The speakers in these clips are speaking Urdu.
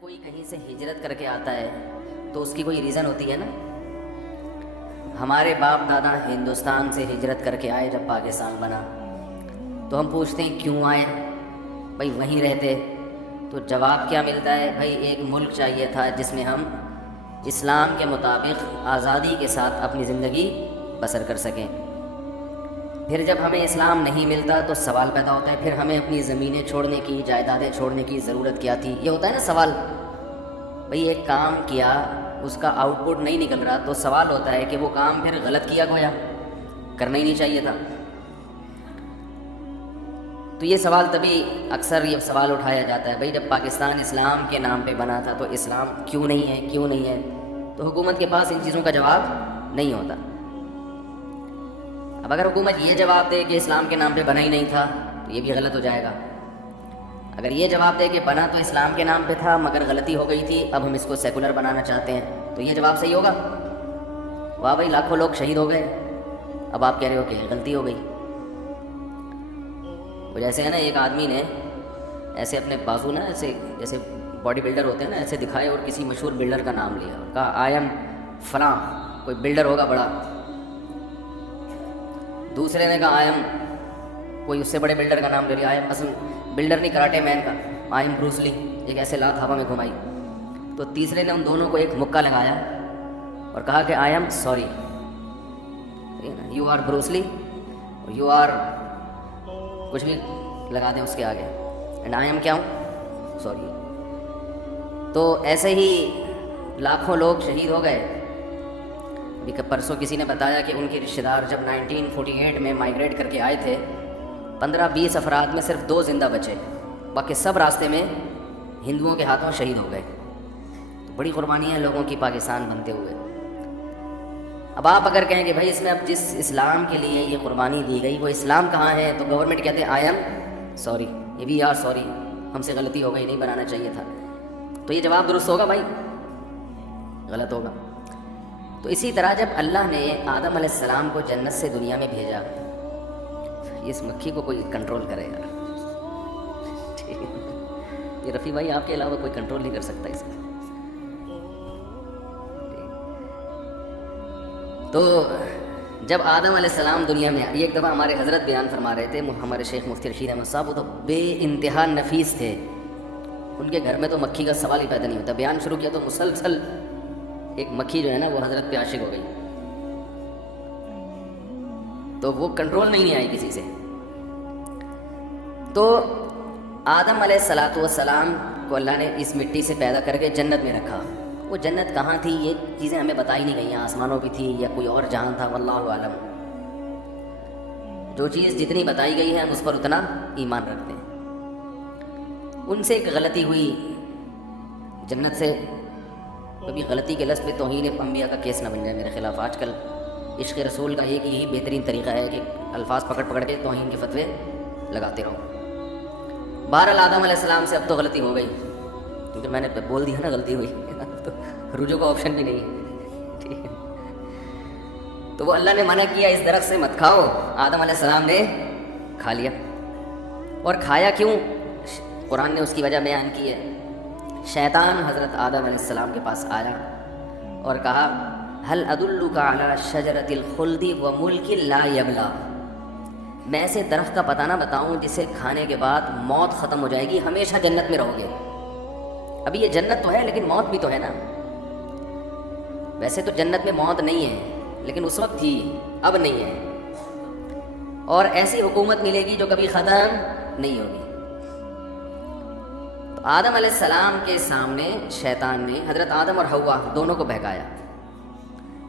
کوئی کہیں سے ہجرت کر کے آتا ہے تو اس کی کوئی ریزن ہوتی ہے نا. ہمارے باپ دادا ہندوستان سے ہجرت کر کے آئے جب پاکستان بنا تو ہم پوچھتے ہیں کیوں آئے بھائی, وہیں رہتے. تو جواب کیا ملتا ہے بھائی, ایک ملک چاہیے تھا جس میں ہم اسلام کے مطابق آزادی کے ساتھ اپنی زندگی بسر کر سکیں. پھر جب ہمیں اسلام نہیں ملتا تو سوال پیدا ہوتا ہے پھر ہمیں اپنی زمینیں چھوڑنے کی, جائیدادیں چھوڑنے کی ضرورت کیا تھی. یہ ہوتا ہے نا سوال, بھئی ایک کام کیا اس کا آؤٹ پٹ نہیں نکل رہا تو سوال ہوتا ہے کہ وہ کام پھر غلط کیا گویا, کرنا ہی نہیں چاہیے تھا. تو یہ سوال تبھی اکثر یہ سوال اٹھایا جاتا ہے بھئی جب پاکستان اسلام کے نام پہ بنا تھا تو اسلام کیوں نہیں ہے, کیوں نہیں ہے. تو حکومت کے پاس ان چیزوں کا جواب نہیں ہوتا. اب اگر حکومت یہ جواب دے کہ اسلام کے نام پہ بنا ہی نہیں تھا تو یہ بھی غلط ہو جائے گا. اگر یہ جواب دے کہ بنا تو اسلام کے نام پہ تھا مگر غلطی ہو گئی تھی, اب ہم اس کو سیکولر بنانا چاہتے ہیں, تو یہ جواب صحیح ہوگا. واہ بھائی لاکھوں لوگ شہید ہو گئے, اب آپ کہہ رہے ہو کہ غلطی ہو گئی. وہ جیسے ہے نا, ایک آدمی نے ایسے اپنے بازو نا ایسے جیسے باڈی بلڈر ہوتے ہیں نا ایسے دکھائے اور کسی مشہور بلڈر کا نام لیا, کہا آئی ایم فلاں, کوئی بلڈر ہوگا بڑا. دوسرے نے کہا آئی ایم کوئی اس سے بڑے بلڈر کا نام لے لیا, آئی ایم اصل بلڈر نہیں کراٹے مین کا, آئی ایم بروس لی, ایک ایسے لات ہوا میں گھمائی. تو تیسرے نے ان دونوں کو ایک مکہ لگایا اور کہا کہ I am sorry, you are Bruce Lee, you are کچھ بھی لگا دیں اس کے آگے, اینڈ آئی ایم کیا ہوں, سوری. تو ایسے ہی لاکھوں لوگ شہید ہو گئے. ابھی پرسوں کسی نے بتایا کہ ان کے رشتہ دار جب 1948 میں مائیگریٹ کر کے آئے تھے 15-20 افراد میں صرف 2 زندہ بچے, باقی سب راستے میں ہندوؤں کے ہاتھوں شہید ہو گئے. بڑی قربانی ہے لوگوں کی پاکستان بنتے ہوئے. اب آپ اگر کہیں کہ بھائی اس میں اب جس اسلام کے لیے یہ قربانی دی گئی وہ اسلام کہاں ہے, تو گورنمنٹ کہتے ہیں آئی ایم سوری, یہ بھی یار سوری, ہم سے غلطی ہو گئی, نہیں بنانا چاہیے تھا. تو یہ جواب درست ہوگا بھائی, غلط ہوگا. تو اسی طرح جب اللہ نے آدم علیہ السلام کو جنت سے دنیا میں بھیجا, اس مکھی کو کوئی کنٹرول کرے یار, یہ رفیع بھائی آپ کے علاوہ کوئی کنٹرول نہیں کر سکتا اس کو. تو جب آدم علیہ السلام دنیا میں ایک دفعہ ہمارے حضرت بیان فرما رہے تھے, ہمارے شیخ مفتی رشید احمد صاحب, وہ تو بے انتہا نفیس تھے. ان کے گھر میں تو مکھی کا سوال ہی پیدا نہیں ہوتا. بیان شروع کیا تو مسلسل ایک مکھی جو ہے نا وہ حضرت پہ عاشق ہو گئی, تو وہ کنٹرول نہیں آئی کسی سے. تو آدم علیہ السلام کو اللہ نے اس مٹی سے پیدا کر کے جنت میں رکھا. وہ جنت کہاں تھی یہ چیزیں ہمیں بتائی نہیں گئی ہیں, آسمانوں پہ تھی یا کوئی اور جہان تھا, واللہ اعلم. جو چیز جتنی بتائی گئی ہے ہم اس پر اتنا ایمان رکھتے ہیں. ان سے ایک غلطی ہوئی جنت سے, کبھی غلطی کے لفظ پہ توہین انبیاء کا کیس نہ بن جائے میرے خلاف. آج کل عشق رسول کا ایک یہی بہترین طریقہ ہے کہ الفاظ پکڑ پکڑ کے توہین کے فتوے لگاتے رہو. بہرحال آدم علیہ السلام سے اب تو غلطی ہو گئی, کیونکہ میں نے بول دیا نا غلطی ہوئی, تو رجوع کا آپشن بھی نہیں ہے, ٹھیک ہے. تو وہ اللہ نے منع کیا اس درخت سے مت کھاؤ, آدم علیہ السلام نے کھا لیا. اور کھایا کیوں, قرآن نے اس کی وجہ بیان کی ہے. شیطان حضرت آدم علیہ السلام کے پاس آیا اور کہا هل ادلک علی شجرۃ الخلد وملک لا یبلی, میں ایسے درخت کا پتہ نہ بتاؤں جسے کھانے کے بعد موت ختم ہو جائے گی, ہمیشہ جنت میں رہو گے. ابھی یہ جنت تو ہے لیکن موت بھی تو ہے نا. ویسے تو جنت میں موت نہیں ہے لیکن اس وقت تھی, اب نہیں ہے. اور ایسی حکومت ملے گی جو کبھی ختم نہیں ہوگی. تو آدم علیہ السلام کے سامنے شیطان نے حضرت آدم اور حوا دونوں کو بہکایا.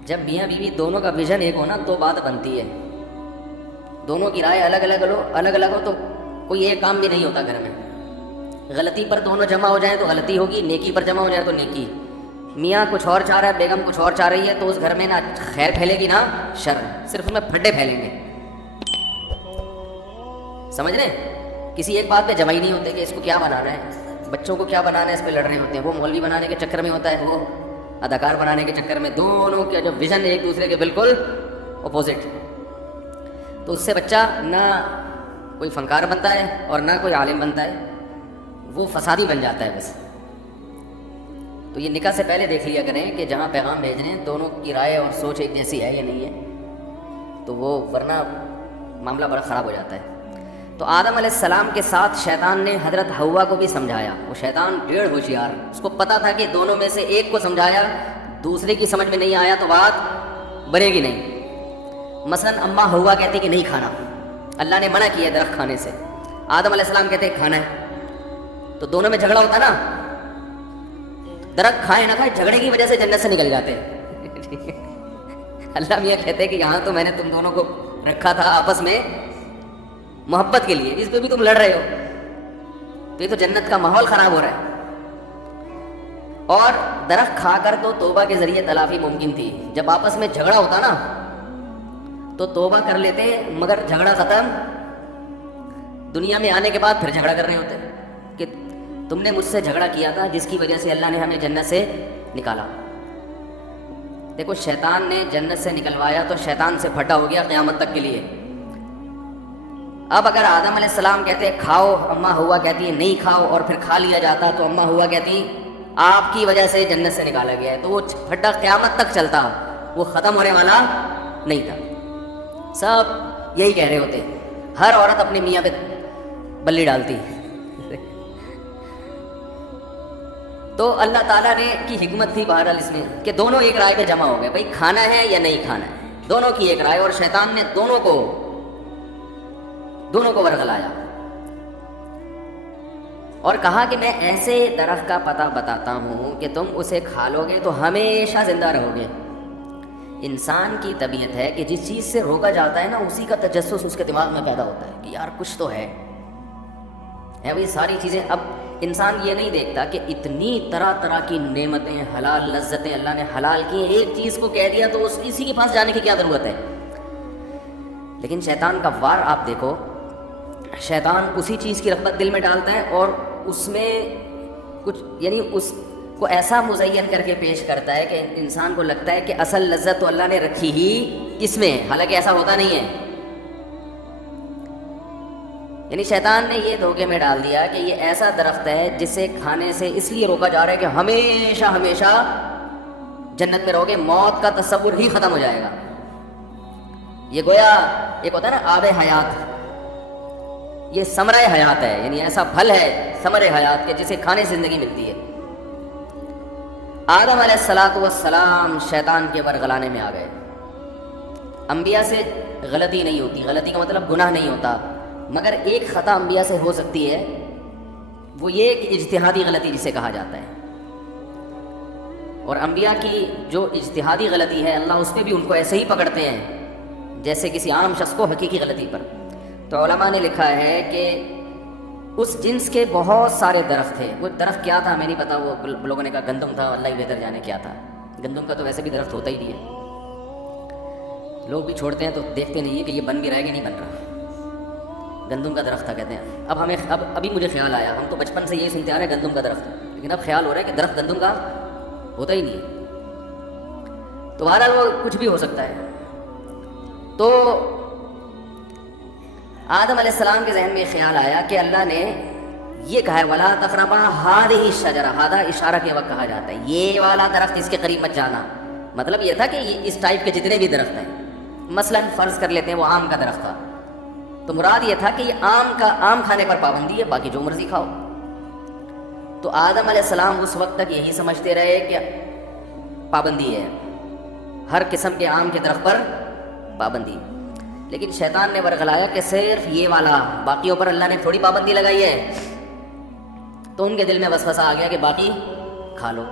جب میاں بیوی دونوں کا ویژن ایک ہو نا تو بات بنتی ہے. دونوں کی رائے الگ الگ ہو تو کوئی ایک کام بھی نہیں ہوتا گھر میں. غلطی پر دونوں جمع ہو جائیں تو غلطی ہوگی, نیکی پر جمع ہو جائے تو نیکی. میاں کچھ اور چاہ رہا ہے, بیگم کچھ اور چاہ رہی ہے, تو اس گھر میں نہ خیر پھیلے گی نہ شر, صرف اس میں پھڈے پھیلیں گے. سمجھ رہے ہیں, کسی ایک بات پہ جمع ہی نہیں ہوتے کہ اس کو کیا بنانا ہے, بچوں کو کیا بنانا ہے, اس پہ لڑ رہے ہوتے ہیں. وہ مولوی بنانے کے چکر میں ہوتا ہے, وہ اداکار بنانے کے چکر میں, دونوں کے جو ویژن ایک دوسرے کے بالکل اپوزٹ. تو اس سے بچہ نہ کوئی فنکار بنتا ہے اور نہ کوئی عالم بنتا ہے, وہ فسادی بن جاتا ہے بس. تو یہ نکاح سے پہلے دیکھ لیا کریں کہ جہاں پیغام بھیج رہے ہیں دونوں کی رائے اور سوچ ایک جیسی ہے یا نہیں ہے، تو وہ ورنہ معاملہ بڑا خراب ہو جاتا ہے۔ تو آدم علیہ السلام کے ساتھ شیطان نے حضرت حوا کو بھی سمجھایا۔ وہ شیطان ڈیڑھ ہوشیار، اس کو پتہ تھا کہ دونوں میں سے ایک کو سمجھایا، دوسرے کی سمجھ میں نہیں آیا تو بات بنے گی نہیں۔ مثلاً اماں حوا کہتی کہ نہیں کھانا، اللہ نے منع کیا درخت کھانے سے، آدم علیہ السلام کہتے کھانا ہے، تو دونوں میں جھگڑا ہوتا نا، درخت کھائے نہ کھائے جھگڑے کی وجہ سے جنت سے نکل جاتے ہیں۔ اللہ میاں کہتے کہ یہاں تو میں نے تم دونوں کو رکھا تھا آپس میں محبت کے لیے، اس پہ بھی تم لڑ رہے ہو، تو یہ تو جنت کا ماحول خراب ہو رہا ہے۔ اور درخت کھا کر تو توبہ کے ذریعے تلافی ممکن تھی، جب آپس میں جھگڑا ہوتا نا تو توبہ کر لیتے، مگر جھگڑا ختم، دنیا میں آنے کے بعد پھر جھگڑا کر رہے ہوتے کہ تم نے مجھ سے جھگڑا کیا تھا جس کی وجہ سے اللہ نے ہمیں جنت سے نکالا۔ دیکھو شیطان نے جنت سے نکلوایا تو شیطان سے پھٹا ہو گیا قیامت تک کے لیے۔ اب اگر آدم علیہ السلام کہتے کھاؤ، اماں ہوا کہتی ہے نہیں کھاؤ، اور پھر کھا لیا جاتا تو اماں ہوا کہتی آپ کی وجہ سے جنت سے نکالا گیا ہے، تو وہ پھٹا قیامت تک چلتا، وہ ختم ہونے والا نہیں تھا۔ سب یہی کہہ رہے ہوتے، ہر عورت اپنی میاں پہ بلی ڈالتی۔ تو اللہ تعالیٰ نے کی حکمت تھی بہرحال اس میں کہ دونوں ایک رائے پہ جمع ہو گئے، بھائی کھانا ہے یا نہیں کھانا ہے، دونوں کی ایک رائے، اور شیطان نے دونوں کو ورغلایا اور کہا کہ میں ایسے درخت کا پتہ بتاتا ہوں کہ تم اسے کھا لو گے تو ہمیشہ زندہ رہو گے۔ انسان کی طبیعت ہے کہ جس چیز سے روکا جاتا ہے نا، اسی کا تجسس اس کے دماغ میں پیدا ہوتا ہے کہ یار کچھ تو ہے وہی ساری چیزیں۔ اب انسان یہ نہیں دیکھتا کہ اتنی طرح طرح کی نعمتیں، حلال لذتیں اللہ نے حلال کی، ایک چیز کو کہہ دیا تو اسی کے پاس جانے کی کیا ضرورت ہے۔ لیکن شیطان کا وار آپ دیکھو، شیطان اسی چیز کی رغبت دل میں ڈالتا ہے اور اس میں کچھ یعنی اس کو ایسا مزین کر کے پیش کرتا ہے کہ انسان کو لگتا ہے کہ اصل لذت تو اللہ نے رکھی ہی اس میں، حالانکہ ایسا ہوتا نہیں ہے۔ یعنی شیطان نے یہ دھوکے میں ڈال دیا کہ یہ ایسا درخت ہے جسے کھانے سے اس لیے روکا جا رہا ہے کہ ہمیشہ ہمیشہ جنت میں رہو گے، موت کا تصور ہی ختم ہو جائے گا۔ یہ گویا ایک ہوتا ہے نا آب حیات، یہ ثمرۂ حیات ہے، یعنی ایسا پھل ہے ثمرۂ حیات کے جسے کھانے سے زندگی ملتی ہے۔ آدم علیہ السلام شیطان کے ورغلانے میں آ گئے۔ انبیاء سے غلطی نہیں ہوتی، غلطی کا مطلب گناہ نہیں ہوتا، مگر ایک خطا انبیاء سے ہو سکتی ہے، وہ یہ کہ اجتہادی غلطی جسے کہا جاتا ہے۔ اور انبیاء کی جو اجتہادی غلطی ہے اللہ اس پہ بھی ان کو ایسے ہی پکڑتے ہیں جیسے کسی عام شخص کو حقیقی غلطی پر۔ تو علماء نے لکھا ہے کہ اس جنس کے بہت سارے درخت تھے۔ وہ درخت کیا تھا ہمیں نہیں پتا، وہ لوگوں نے کہا گندم تھا، اللہ ہی بہتر جانے کیا تھا۔ گندم کا تو ویسے بھی درخت ہوتا ہی نہیں ہے، لوگ بھی چھوڑتے ہیں تو دیکھتے نہیں ہیں کہ یہ بن بھی رہا ہے کہ نہیں بن رہا۔ گندم کا درخت تھا کہتے ہیں۔ ابھی مجھے خیال آیا، ہم تو بچپن سے یہی سنتے آ رہے ہیں گندم کا درخت، لیکن اب خیال ہو رہا ہے کہ درخت گندم کا ہوتا ہی نہیں ہے۔ تو بہرحال وہ کچھ بھی ہو سکتا ہے۔ تو آدم علیہ السلام کے ذہن میں خیال آیا کہ اللہ نے یہ کہا ہے وَلَا تَقْرَبَا هَٰذِهِ الشَّجَرَةَ، ہادہ اشارہ کے وقت کہا جاتا ہے، یہ والا درخت اس کے قریب مت جانا۔ مطلب یہ تھا کہ اس ٹائپ کے جتنے بھی درخت ہیں، مثلاً فرض کر لیتے ہیں وہ آم کا درخت تھا، تو مراد یہ تھا کہ یہ آم کھانے پر پابندی ہے، باقی جو مرضی کھاؤ۔ تو آدم علیہ السلام اس وقت تک یہی سمجھتے رہے کہ پابندی ہے، ہر قسم کے آم کے درخت پر پابندی۔ لیکن شیطان نے ورغلایا کہ صرف یہ والا، باقیوں پر اللہ نے تھوڑی پابندی لگائی ہے۔ تو ان کے دل میں وسوسہ آ گیا کہ باقی کھا لو۔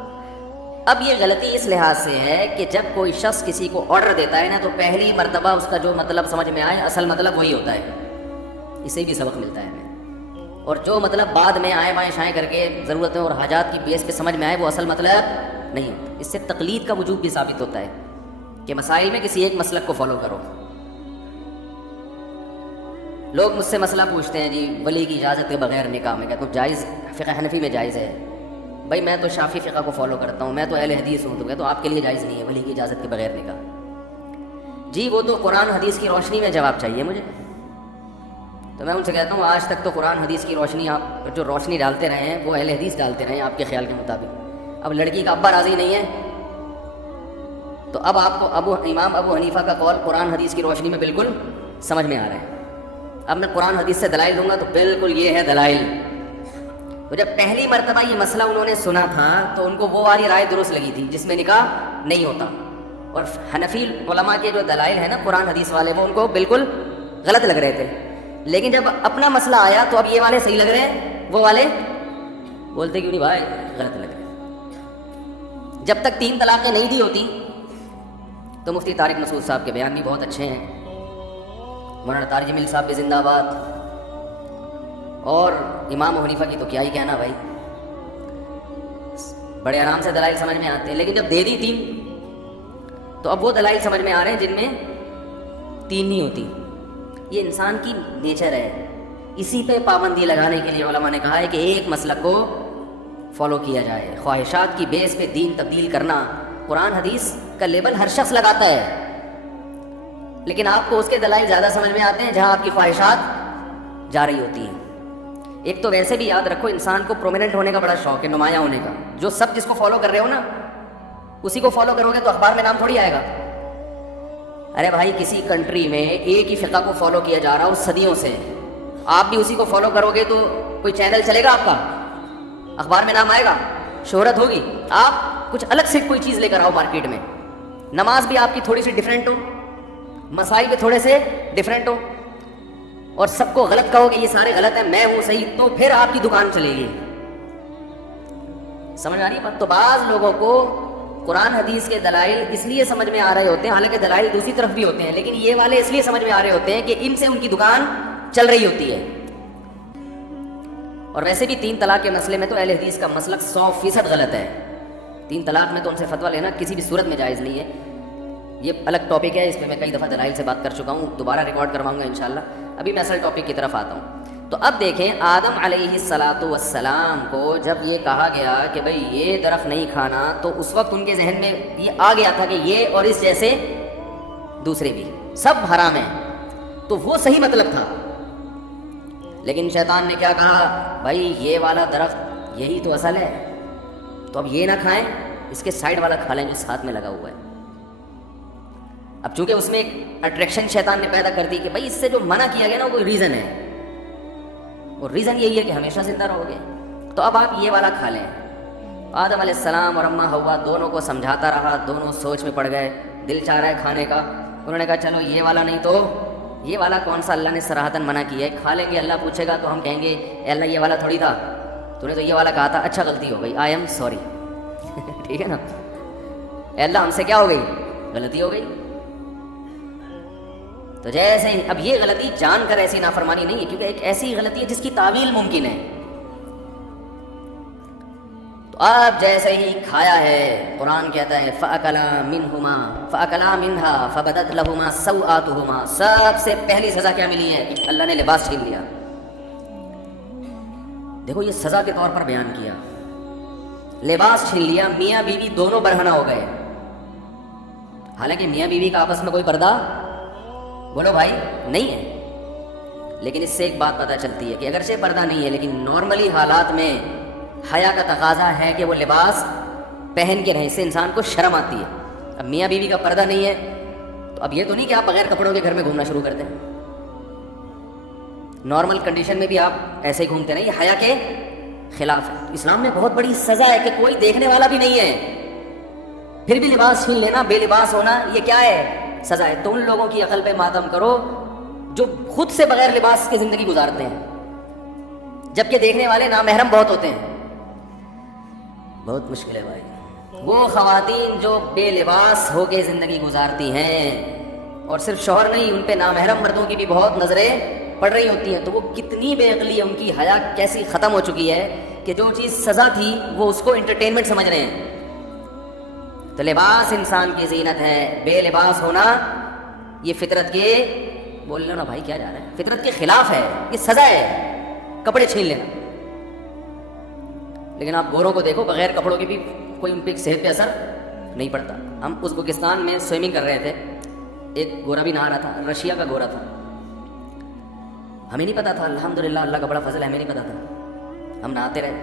اب یہ غلطی اس لحاظ سے ہے کہ جب کوئی شخص کسی کو آرڈر دیتا ہے نا، تو پہلی مرتبہ اس کا جو مطلب سمجھ میں آئے اصل مطلب وہی ہوتا ہے، اسے بھی سبق ملتا ہے ہمیں۔ اور جو مطلب بعد میں آئیں بائیں شائیں کر کے ضرورتیں اور حاجات کی بیس پہ سمجھ میں آئے وہ اصل مطلب نہیں ہوتا۔ اس سے تقلید کا وجوب بھی ثابت ہوتا ہے کہ مسائل میں کسی ایک مسلک کو فالو کرو۔ لوگ مجھ سے مسئلہ پوچھتے ہیں جی ولی کی اجازت کے بغیر نکاح میں، کہتا ہوں جائز، فقہ حنفی میں جائز ہے۔ بھائی میں تو شافعی فقہ کو فالو کرتا ہوں، میں تو اہل حدیث ہوں، تو آپ کے لیے جائز نہیں ہے ولی کی اجازت کے بغیر نکاح؟ جی وہ تو قرآن حدیث کی روشنی میں جواب چاہیے مجھے۔ تو میں ان سے کہتا ہوں آج تک تو قرآن حدیث کی روشنی آپ جو روشنی ڈالتے رہے ہیں وہ اہل حدیث ڈالتے رہے ہیں آپ کے خیال کے مطابق۔ اب لڑکی کا ابا راضی نہیں ہے تو اب آپ کو امام ابو حنیفہ کا قول قرآن حدیث کی روشنی میں بالکل سمجھ میں آ رہا ہے. اب میں قرآن حدیث سے دلائل دوں گا تو بالکل یہ ہے دلائل. تو جب پہلی مرتبہ یہ مسئلہ انہوں نے سنا تھا تو ان کو وہ والی رائے درست لگی تھی جس میں نکاح نہیں ہوتا, اور حنفی علماء کے جو دلائل ہیں نا قرآن حدیث والے وہ ان کو بالکل غلط لگ رہے تھے. لیکن جب اپنا مسئلہ آیا تو اب یہ والے صحیح لگ رہے ہیں, وہ والے بولتے کیوں نہیں بھائی غلط لگ رہے. جب تک 3 طلاقیں نہیں دی ہوتی تو مفتی طارق مسعود صاحب کے بیان بھی بہت اچھے ہیں, مولانا طارق جمیل صاحب بھی زندہ آباد, اور امام حنیفہ کی تو کیا ہی کہنا بھائی, بڑے آرام سے دلائل سمجھ میں آتے ہیں. لیکن جب دے دی 3 تو اب وہ دلائل سمجھ میں آ رہے ہیں جن میں 3 نہیں ہوتی. یہ انسان کی نیچر ہے, اسی پہ پابندی لگانے کے لیے علماء نے کہا ہے کہ ایک مسلک کو فالو کیا جائے. خواہشات کی بیس پہ دین تبدیل کرنا قرآن حدیث کا لیبل ہر شخص لگاتا ہے, لیکن آپ کو اس کے دلائل زیادہ سمجھ میں آتے ہیں جہاں آپ کی خواہشات جا رہی ہوتی ہیں. ایک تو ویسے بھی یاد رکھو انسان کو پرومیننٹ ہونے کا بڑا شوق ہے, نمایاں ہونے کا. جو سب جس کو فالو کر رہے ہو نا اسی کو فالو کرو گے تو اخبار میں نام تھوڑی آئے گا. ارے بھائی کسی کنٹری میں ایک ہی فقہ کو فالو کیا جا رہا ہو صدیوں سے, آپ بھی اسی کو فالو کرو گے تو کوئی چینل چلے گا آپ کا, اخبار میں نام آئے گا, شہرت ہوگی. آپ کچھ الگ سے کوئی چیز لے کر آؤ مارکیٹ میں, نماز بھی آپ کی تھوڑی سی ڈیفرنٹ ہو, مسائل بھی تھوڑے سے ڈیفرنٹ ہو, اور سب کو غلط کہو کہ یہ سارے غلط ہیں میں ہوں صحیح, تو پھر آپ کی دکان چلے گی. سمجھ آ رہی ہے بات؟ تو بعض لوگوں کو قرآن حدیث کے دلائل اس لیے سمجھ میں آ رہے ہوتے ہیں, حالانکہ دلائل دوسری طرف بھی ہوتے ہیں, لیکن یہ والے اس لیے سمجھ میں آ رہے ہوتے ہیں کہ ان سے ان کی دکان چل رہی ہوتی ہے. اور ویسے بھی 3 طلاق کے مسئلے میں تو اہل حدیث کا مسلک 100% غلط ہے. 3 طلاق میں تو ان سے فتویٰ لینا کسی بھی صورت میں جائز نہیں ہے. یہ الگ ٹاپک ہے, اس پہ میں کئی دفعہ دلائل سے بات کر چکا ہوں, دوبارہ ریکارڈ کرواؤں گا انشاءاللہ. ابھی میں اصل ٹاپک کی طرف آتا ہوں. تو اب دیکھیں آدم علیہ السلام کو جب یہ کہا گیا کہ بھئی یہ درخت نہیں کھانا, تو اس وقت ان کے ذہن میں یہ آ گیا تھا کہ یہ اور اس جیسے دوسرے بھی سب حرام ہیں, تو وہ صحیح مطلب تھا. لیکن شیطان نے کیا کہا, بھائی یہ والا درخت یہی تو اصل ہے, تو اب یہ نہ کھائیں, اس کے سائڈ والا کھا لیں جو ساتھ میں لگا ہوا ہے. اب چونکہ اس میں ایک اٹریکشن شیطان نے پیدا کر دی کہ بھائی اس سے جو منع کیا گیا نا کوئی ریزن ہے, اور ریزن یہی ہے کہ ہمیشہ زندہ رہو گے, تو اب آپ یہ والا کھا لیں. آدم علیہ السلام اور اماں حوا دونوں کو سمجھاتا رہا, دونوں سوچ میں پڑ گئے, دل چاہ رہا ہے کھانے کا. انہوں نے کہا چلو یہ والا نہیں تو یہ والا کون سا اللہ نے صراحتاً منع کیا ہے, کھا لیں گے. اللہ پوچھے گا تو ہم کہیں گے اے اللہ یہ والا تھوڑی تھا, تو نے تو یہ والا کہا تھا, اچھا غلطی ہو گئی, آئی ایم سوری. ٹھیک ہے نا, اے اللہ ہم سے کیا ہو گئی, غلطی ہو گئی. تو جیسے ہی اب یہ غلطی جان کر ایسی نافرمانی نہیں ہے, کیونکہ ایک ایسی غلطی ہے جس کی تعویل ممکن ہے. تو اب جیسے ہی کھایا ہے, قرآن کہتا ہے فَأَكَلَا مِنْهَا فَبَدَتْ لَهُمَا سَوْآتُهُمَا, سب سے پہلی سزا کیا ملی ہے, اللہ نے لباس چھین لیا. دیکھو یہ سزا کے طور پر بیان کیا, لباس چھین لیا. میاں بیوی دونوں برہنہ ہو گئے, حالانکہ میاں بیوی کا آپس میں کوئی پردہ بولو بھائی نہیں ہے, لیکن اس سے ایک بات پتہ چلتی ہے کہ اگرچہ پردہ نہیں ہے لیکن نارملی حالات میں حیا کا تقاضا ہے کہ وہ لباس پہن کے رہیں, اس سے انسان کو شرم آتی ہے. اب میاں بیوی کا پردہ نہیں ہے تو اب یہ تو نہیں کہ آپ بغیر کپڑوں کے گھر میں گھومنا شروع کر دیں. نارمل کنڈیشن میں بھی آپ ایسے ہی گھومتے رہیں, یہ حیا کے خلاف ہے. اسلام میں بہت بڑی سزا ہے کہ کوئی دیکھنے والا بھی نہیں ہے, پھر بھی لباس چھین لینا, بے لباس ہونا, یہ کیا ہے, سزا ہے. تو ان لوگوں کی عقل پہ ماتم کرو جو خود سے بغیر لباس کی زندگی گزارتے ہیں, جبکہ دیکھنے والے نامحرم بہت ہوتے ہیں. بہت مشکل ہے بھائی. وہ خواتین جو بے لباس ہو کے زندگی گزارتی ہیں, اور صرف شوہر نہیں, ان پہ نامحرم مردوں کی بھی بہت نظریں پڑ رہی ہوتی ہیں, تو وہ کتنی بے عقلی ہے, ان کی حیا کیسی ختم ہو چکی ہے کہ جو چیز سزا تھی وہ اس کو انٹرٹینمنٹ سمجھ رہے ہیں. تو لباس انسان کی زینت ہے, بے لباس ہونا یہ فطرت کے, بول لو نا بھائی کیا جا رہا ہے, فطرت کے خلاف ہے, یہ سزا ہے کپڑے چھین لینا. لیکن آپ گوروں کو دیکھو بغیر کپڑوں کے بھی کوئی ان پہ صحت پہ اثر نہیں پڑتا. ہم ازبکستان میں سوئمنگ کر رہے تھے, ایک گورا بھی نہا رہا تھا, رشیا کا گورا تھا, ہمیں نہیں پتا تھا, الحمدللہ اللہ کا بڑا فضل ہے, ہمیں نہیں پتا تھا, ہم نہاتے رہے,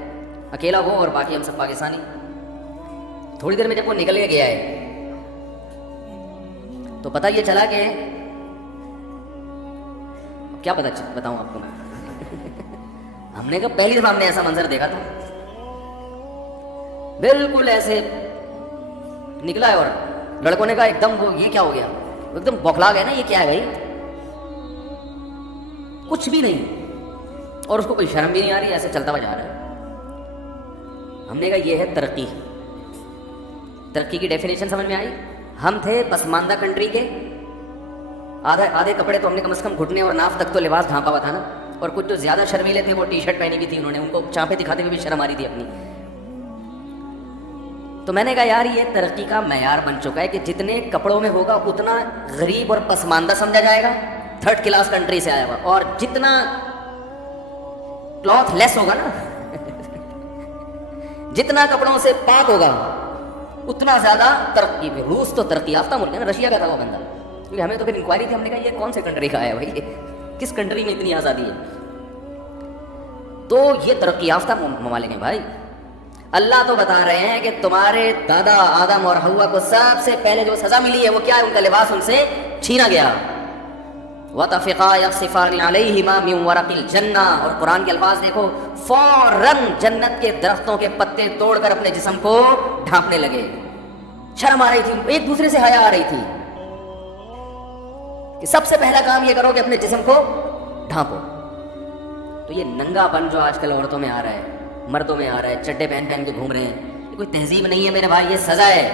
اکیلا وہ اور باقی ہم سب پاکستانی. تھوڑی دیر میں جب وہ نکل کے گیا ہے تو پتہ یہ چلا کہ کیا پتہ بتاؤں آپ کو میں ہم نے کہا پہلی دفعہ ہم نے ایسا منظر دیکھا تھا، بالکل ایسے نکلا ہے، اور لڑکوں نے کہا ایک دم وہ یہ کیا ہو گیا، ایک دم بوکھلا گیا نا، یہ کیا ہے بھائی، کچھ بھی نہیں، اور اس کو کوئی شرم بھی نہیں آ رہی، ایسے چلتا ہوا جا رہا ہے۔ ہم نے کہا یہ ہے ترقی۔ ترقی کی ڈیفینیشن سمجھ میں آئی؟ ہم تھے پسماندہ کنٹری کے، آدھے کپڑے تو ہم نے کم از کم گھٹنے اور ناف تک تو لباس ڈھانپا ہوا تھا نا، اور کچھ جو زیادہ شرمیلے تھے وہ ٹی شرٹ پہنی ہوئی تھی انہوں نے، ان کو چانپے دکھاتے ہوئے بھی شرم آ رہی تھی اپنی۔ تو میں نے کہا یار یہ ترقی کا معیار بن چکا ہے کہ جتنے کپڑوں میں ہوگا اتنا غریب اور پسماندہ سمجھا جائے گا، تھرڈ کلاس کنٹری سے آیا ہوا، اور جتنا کلاتھ لیس ہوگا نا جتنا کپڑوں سے پاک ہوگا اتنا زیادہ ترقی پہ۔ روس تو ترقی یافتہ ملک ہے نا، رشیا کا تھا وہ بندہ، کیونکہ ہمیں تو پھر انکوائری تھی، ہم نے کہا یہ کون سے کنٹری کا ہے بھائی، کس کنٹری میں اتنی آزادی ہے؟ تو یہ ترقی یافتہ ممالک ہیں بھائی۔ اللہ تو بتا رہے ہیں کہ تمہارے دادا آدم اور حوا کو سب سے پہلے جو سزا ملی ہے وہ کیا ہے؟ ان کا لباس ان سے چھینا گیا۔ وَطَفِقَا يَخْصِفَانِ عَلَيْهِمَا مِنْ وَرَقِ الْجَنَّةِ، اور قرآن کے الفاظ دیکھو، فوراً جنت کے درختوں کے پتے توڑ کر اپنے جسم کو ڈھانپنے لگے۔ شرم آ رہی تھی، ایک دوسرے سے حیا آ رہی تھی کہ سب سے پہلا کام یہ کرو کہ اپنے جسم کو ڈھانپو۔ تو یہ ننگا پن جو آج کل عورتوں میں آ رہا ہے، مردوں میں آ رہا ہے، چڈے پہن پہن کے گھوم رہے ہیں، یہ کوئی تہذیب نہیں ہے میرے بھائی، یہ سزا ہے،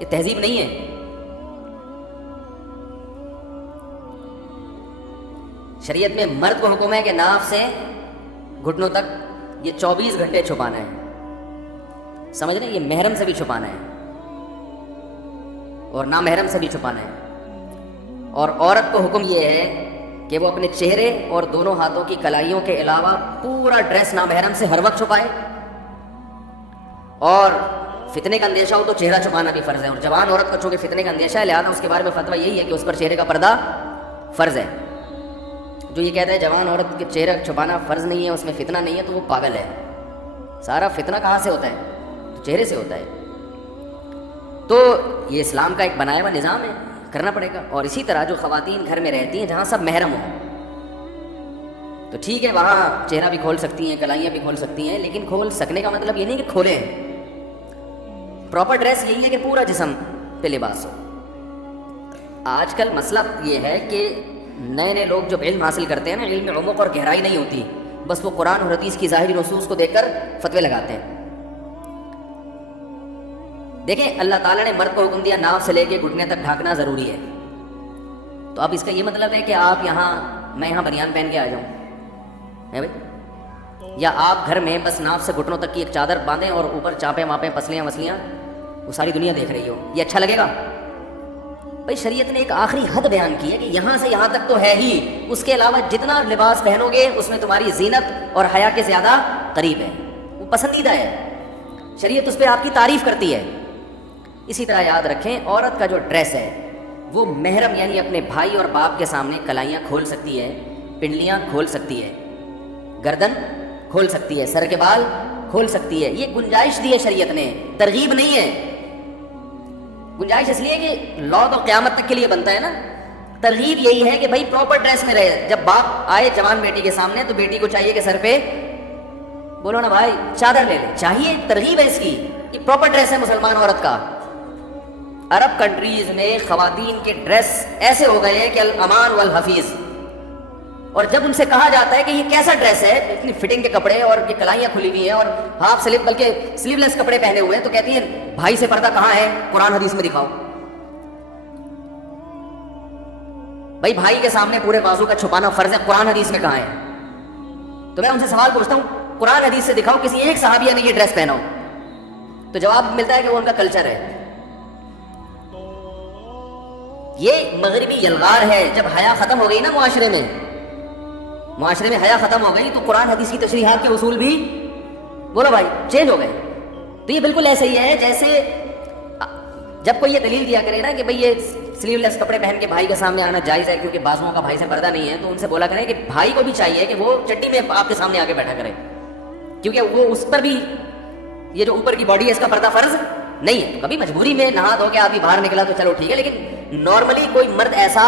یہ تہذیب نہیں ہے۔ شریعت میں مرد کو حکم ہے کہ ناف سے گھٹنوں تک یہ 24 گھنٹے چھپانا ہے، سمجھ رہے ہیں؟ یہ محرم سے بھی چھپانا ہے اور نامحرم سے بھی چھپانا ہے۔ اور عورت کو حکم یہ ہے کہ وہ اپنے چہرے اور دونوں ہاتھوں کی کلائیوں کے علاوہ پورا ڈریس نامحرم سے ہر وقت چھپائے، اور فتنے کا اندیشہ ہو تو چہرہ چھپانا بھی فرض ہے، اور جوان عورت کو چونکہ فتنے کا اندیشہ ہے لہٰذا اس کے بارے میں فتویٰ یہی ہے کہ اس پر چہرے کا پردہ فرض ہے۔ جو یہ کہتا ہے جوان عورت کے چہرہ چھپانا فرض نہیں ہے، اس میں فتنہ نہیں ہے، تو وہ پاگل ہے۔ سارا فتنہ کہاں سے ہوتا ہے؟ تو چہرے سے ہوتا ہے۔ تو یہ اسلام کا ایک بنایا ہوا نظام ہے، کرنا پڑے گا۔ اور اسی طرح جو خواتین گھر میں رہتی ہیں جہاں سب محرم ہوں تو ٹھیک ہے، وہاں چہرہ بھی کھول سکتی ہیں، کلائیاں بھی کھول سکتی ہیں، لیکن کھول سکنے کا مطلب یہ نہیں کہ کھولیں، پراپر ڈریس یہی ہے کہ پورا جسم پہ لباس ہو۔ آج کل مسئلہ یہ ہے کہ نئے لوگ جو علم حاصل کرتے ہیں نا، علم میں عمق اور گہرائی نہیں ہوتی، بس وہ قرآن اور حدیث کی ظاہری نصوص کو دیکھ کر فتوے لگاتے ہیں۔ دیکھیں اللہ تعالیٰ نے مرد کو حکم دیا ناف سے لے کے گھٹنے تک ڈھانکنا ضروری ہے، تو اب اس کا یہ مطلب ہے کہ آپ یہاں، میں یہاں بنیان پہن کے آ جاؤں ہے بھائی، یا آپ گھر میں بس ناف سے گھٹنوں تک کی ایک چادر باندھیں اور اوپر چاپیں واپیں پسلیاں وسلیاں وہ ساری دنیا دیکھ رہی ہو، یہ اچھا لگے گا؟ بھائی شریعت نے ایک آخری حد بیان کی ہے کہ یہاں سے یہاں تک تو ہے ہی، اس کے علاوہ جتنا لباس پہنو گے اس میں تمہاری زینت اور حیا کے زیادہ قریب ہے، وہ پسندیدہ ہے، شریعت اس پہ آپ کی تعریف کرتی ہے۔ اسی طرح یاد رکھیں عورت کا جو ڈریس ہے وہ محرم یعنی اپنے بھائی اور باپ کے سامنے کلائیاں کھول سکتی ہے، پنڈلیاں کھول سکتی ہے، گردن کھول سکتی ہے، سر کے بال کھول سکتی ہے، یہ گنجائش دی ہے شریعت نے، ترغیب نہیں ہے۔ گنجائش اس لیے کہ لا تو قیامت تک کے لیے بنتا ہے نا، ترغیب یہی ہے کہ بھائی پراپر ڈریس میں رہے، جب باپ آئے جوان بیٹی کے سامنے تو بیٹی کو چاہیے کہ سر پہ بولو نا بھائی چادر لے لے، چاہیے، ترغیب ہے اس کی، یہ پراپر ڈریس ہے مسلمان عورت کا۔ عرب کنٹریز میں خواتین کے ڈریس ایسے ہو گئے ہیں کہ الامان والحفیظ، اور جب ان سے کہا جاتا ہے کہ یہ کیسا ڈریس ہے، اتنی فٹنگ کے کپڑے اور یہ کلائیاں کھلی ہوئی ہیں اور ہاف سلیو بلکہ سلیو لیس کپڑے پہنے ہوئے ہیں، تو کہتی ہیں بھائی سے پردہ کہاں ہے، قرآن حدیث میں دکھاؤ۔ بھائی بھائی کے سامنے پورے بازو کا چھپانا فرض ہے، قرآن حدیث میں کہاں ہے؟ تو میں ان سے سوال پوچھتا ہوں قرآن حدیث سے دکھاؤ کسی ایک صحابیہ نے یہ ڈریس پہنا ہو، تو جواب ملتا ہے کہ وہ ان کا کلچر ہے۔ یہ مغربی یلغار ہے، جب حیا ختم ہو گئی نا معاشرے میں حیا ختم ہو گئی تو قرآن حدیث کی تشریحات کے اصول بھی بولو بھائی چینج ہو گئے۔ تو یہ بالکل ایسے ہی ہے جیسے جب کوئی یہ دلیل دیا کرے نا کہ بھئی یہ سلیو لیس کپڑے پہن کے بھائی کے سامنے آنا جائز ہے کیونکہ بازوؤں کا بھائی سے پردہ نہیں ہے، تو ان سے بولا کریں کہ بھائی کو بھی چاہیے کہ وہ چٹی میں آپ کے سامنے آ کے بیٹھا کرے، کیونکہ وہ اس پر بھی یہ جو اوپر کی باڈی ہے اس کا پردہ فرض نہیں ہے. کبھی مجبوری میں نہا دھو کے آدمی باہر نکلا تو چلو ٹھیک ہے, لیکن نارملی کوئی مرد ایسا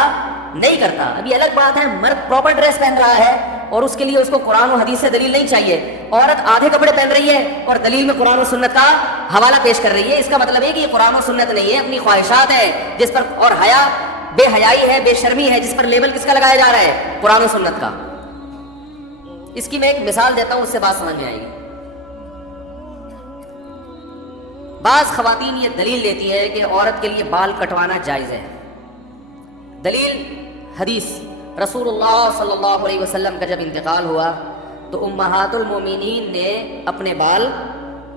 نہیں کرتا. ابھی الگ بات ہے مرد پراپر ڈریس پہن رہا ہے اور اس کے لیے اس کو قرآن و حدیث سے دلیل نہیں چاہیے. عورت آدھے کپڑے پہن رہی ہے اور دلیل میں قرآن و سنت کا حوالہ پیش کر رہی ہے. اس کا مطلب ہے کہ یہ قرآن و سنت نہیں ہے, اپنی خواہشات ہے جس پر, اور حیا بے حیائی ہے, بے شرمی ہے, جس پر لیبل کس کا لگایا جا رہا ہے, قرآن و سنت کا. اس کی میں ایک مثال دیتا ہوں, اس سے بات سمجھ میں آئے گی. بعض خواتین یہ دلیل دیتی ہے کہ عورت کے لیے بال کٹوانا جائز ہے. دلیل حدیث, رسول اللہ صلی اللہ علیہ وسلم کا جب انتقال ہوا تو امہات المومنین نے اپنے بال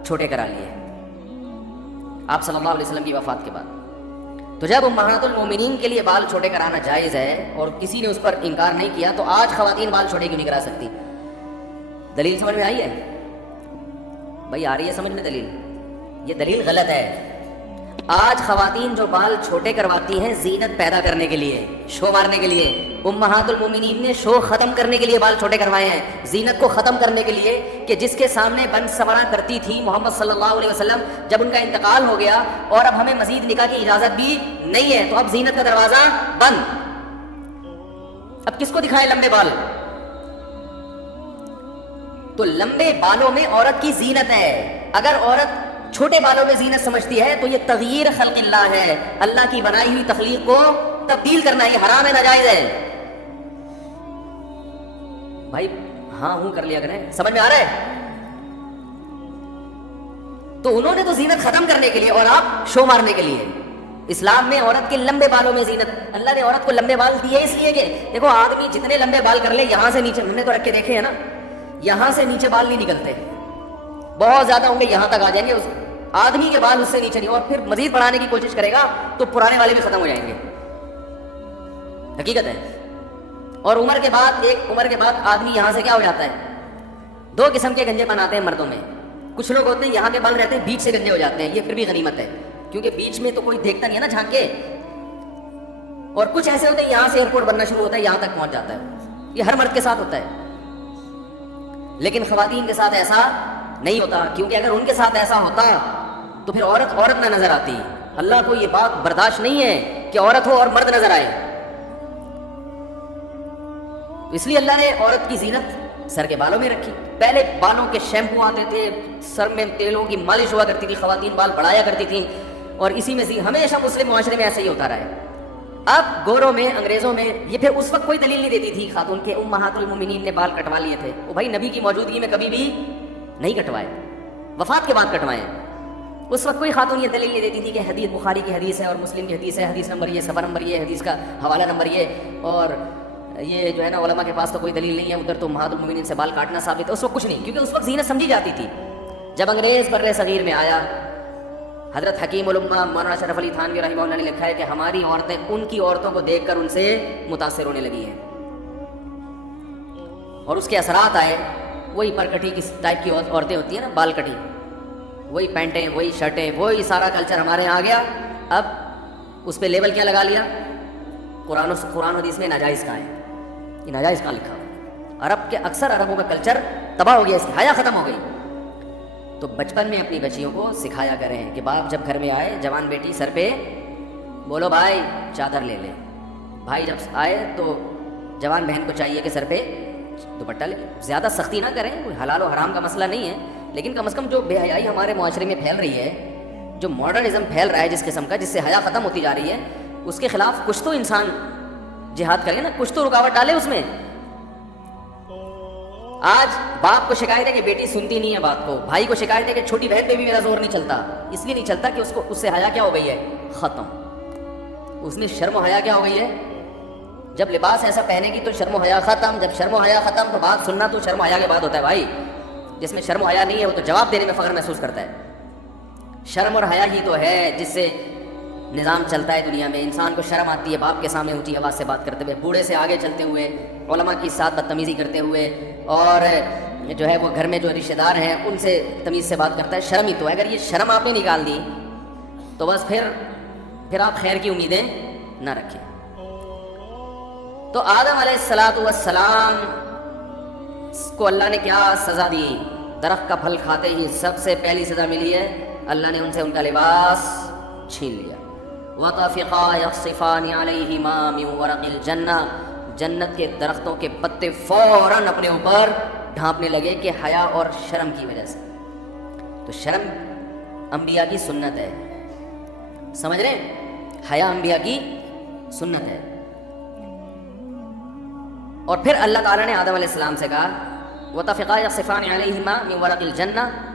چھوٹے کرا لیے آپ صلی اللہ علیہ وسلم کی وفات کے بعد. تو جب امہات المومنین کے لیے بال چھوٹے کرانا جائز ہے اور کسی نے اس پر انکار نہیں کیا, تو آج خواتین بال چھوٹے کیوں نہیں کرا سکتی؟ دلیل سمجھ میں آئی ہے بھائی؟ آ رہی ہے سمجھ میں دلیل؟ یہ دلیل غلط ہے. آج خواتین جو بال چھوٹے کرواتی ہیں زینت پیدا کرنے کے لیے, شو مارنے کے لیے. امہات المومنین نے شو ختم کرنے کے لیے بال چھوٹے کروائے ہیں, زینت کو ختم کرنے کے لیے, کہ جس کے سامنے بن سورا کرتی تھی محمد صلی اللہ علیہ وسلم, جب ان کا انتقال ہو گیا اور اب ہمیں مزید نکاح کی اجازت بھی نہیں ہے, تو اب زینت کا دروازہ بند. اب کس کو دکھائے لمبے بال؟ تو لمبے بالوں میں عورت کی زینت ہے. اگر عورت چھوٹے بالوں میں زینت سمجھتی ہے تو یہ تغییر خلق اللہ ہے, اللہ کی بنائی ہوئی تخلیق کو تبدیل کرنا, یہ حرام ہے, ناجائز ہے. بھائی ہاں ہوں کر لیا کریں, سمجھ میں آ رہا ہے؟ تو انہوں نے تو زینت ختم کرنے کے لیے اور آپ شو مارنے کے لیے. اسلام میں عورت کے لمبے بالوں میں زینت, اللہ نے عورت کو لمبے بال دیے اس لیے کہ دیکھو آدمی جتنے لمبے بال کر لے, یہاں سے نیچے, ہم نے تو رکھ کے دیکھے ہیں نا, یہاں سے نیچے بال نہیں نکلتے, بہت زیادہ ہوں گے یہاں تک آ جائیں گے, اس آدمی کے بال اس سے نیچے نہیں, اور پھر مزید بڑھانے کی کوشش کرے گا تو پرانے والے بھی ختم ہو جائیں گے. حقیقت ہے. اور عمر کے بعد, ایک عمر کے بعد آدمی یہاں سے کیا ہو جاتا ہے, دو قسم کے گنجے بناتے ہیں مردوں میں. کچھ لوگ ہوتے ہیں یہاں کے بال رہتے ہیں, بیچ سے گنجے ہو جاتے ہیں, یہ پھر بھی غنیمت ہے کیونکہ بیچ میں تو کوئی دیکھتا نہیں ہے نا جھانک کے. اور کچھ ایسے ہوتے ہیں یہاں سے ایئرپورٹ بننا شروع ہوتا ہے, یہاں تک پہنچ جاتا ہے. یہ ہر مرد کے ساتھ ہوتا ہے, لیکن خواتین کے ساتھ ایسا نہیں ہوتا, کیونکہ اگر ان کے ساتھ ایسا ہوتا تو پھر عورت نہ نظر آتی. اللہ کو یہ بات برداشت نہیں ہے کہ عورت ہو اور مرد نظر آئے. اس لیے اللہ نے عورت کی زینت سر کے بالوں میں رکھی. پہلے بالوں کے شیمپو آتے تھے, سر میں تیلوں کی مالش ہوا کرتی تھی, خواتین بال بڑھایا کرتی تھیں, اور اسی میں ہمیشہ مسلم معاشرے میں ایسا ہی ہوتا رہا ہے. اب گوروں میں, انگریزوں میں, یہ پھر اس وقت کوئی دلیل نہیں دیتی تھی خاتون کے امہات المومنین نے بال کٹوا لیے تھے. وہ بھائی نبی کی موجودگی میں کبھی بھی نہیں کٹوائے, وفات کے بعد کٹوائے. اس وقت کوئی خاتون یہ دلیل نہیں دیتی تھی کہ حدیث بخاری کی حدیث ہے اور مسلم کی حدیث ہے, حدیث نمبر یہ, صفحہ نمبر یہ, حدیث کا حوالہ نمبر یہ, اور یہ جو ہے نا علماء کے پاس تو کوئی دلیل نہیں ہے, ادھر تو امہات المومنین سے بال کاٹنا ثابت ہے. اس وقت کچھ نہیں, کیونکہ اس وقت زینت سمجھی جاتی تھی. جب انگریز بر صغیر میں آیا, حضرت حکیم الامہ مولانا شرف علی تھانوی رحمہ اللہ نے لکھا ہے کہ ہماری عورتیں ان کی عورتوں کو دیکھ کر ان سے متاثر ہونے لگی ہیں, اور اس کے اثرات آئے. وہی پرکٹی کس ٹائپ کی عورتیں ہوتی ہیں نا, بال کٹی, وہی پینٹیں, وہی شرٹیں, وہی سارا کلچر ہمارے یہاں آ گیا. اب اس پہ لیبل کیا لگا لیا, قرآن حدیث میں ناجائز کہاں ہے, یہ ناجائز کہاں لکھا ہوا. عرب کے اکثر عربوں کا کلچر تباہ ہو گیا, اس کی حیا ختم ہو گئی. تو بچپن میں اپنی بچیوں کو سکھایا کریں کہ باپ جب گھر میں آئے, جوان بیٹی سر پہ بولو بھائی چادر لے لے, بھائی جب آئے تو جوان بہن کو چاہیے کہ سر پہ دوپٹہ لے. زیادہ سختی نہ کریں, کوئی حلال و حرام کا مسئلہ نہیں ہے, لیکن کم از کم جو بے حیائی ہمارے معاشرے میں پھیل رہی ہے, جو ماڈرنزم پھیل رہا ہے جس قسم کا, جس سے حیا ختم ہوتی جا رہی ہے, اس کے خلاف کچھ تو انسان جہاد کرے نا, کچھ تو رکاوٹ ڈالے اس میں. آج باپ کو شکایت ہے کہ بیٹی سنتی نہیں ہے بات کو, بھائی کو شکایت ہے کہ چھوٹی بہن پہ بھی میرا زور نہیں چلتا. اس لیے نہیں چلتا کہ اس سے حیا کیا ہو گئی ہے, ختم. اس میں شرم و حیا کیا ہو گئی ہے, جب لباس ایسا پہنے گی تو شرم و حیا ختم, جب شرم و حیا ختم تو بات سننا تو شرم و حیا کے بعد ہوتا ہے. بھائی جس میں شرم و حیا نہیں ہے وہ تو جواب دینے میں فخر محسوس کرتا ہے. شرم اور حیا ہی تو ہے جس سے نظام چلتا ہے دنیا میں. انسان کو شرم آتی ہے باپ کے سامنے اونچی آواز سے بات کرتے ہوئے, بوڑھے سے آگے چلتے ہوئے, علماء کے ساتھ بدتمیزی کرتے ہوئے, اور جو ہے وہ گھر میں جو رشتہ دار ہیں ان سے تمیز سے بات کرتا ہے. شرم ہی تو ہے. اگر یہ شرم آپ نے نکال دی تو بس پھر آپ خیر کی امیدیں نہ رکھیں. تو آدم علیہ السلام کو اللہ نے کیا سزا دی؟ درخت کا پھل کھاتے ہی سب سے پہلی سزا ملی ہے, اللہ نے ان سے ان کا لباس چھین لیا. وَطَفِقَا يَخْصِفَانِ عَلَيْهِمَا مِنْ وَرَقِ الْجَنَّةِ، جنت کے درختوں کے پتے فوراً اپنے اوپر ڈھانپنے لگے کہ حیا اور شرم کی وجہ سے. تو شرم انبیاء کی سنت ہے، سمجھ رہے ہیں؟ حیا انبیاء کی سنت ہے. اور پھر اللہ تعالیٰ نے آدم علیہ السلام سے کہا وَطَفِقَا يَخْصِفَانِ عَلَيْهِمَا مِنْ وَرَقِ الْجَنَّةِ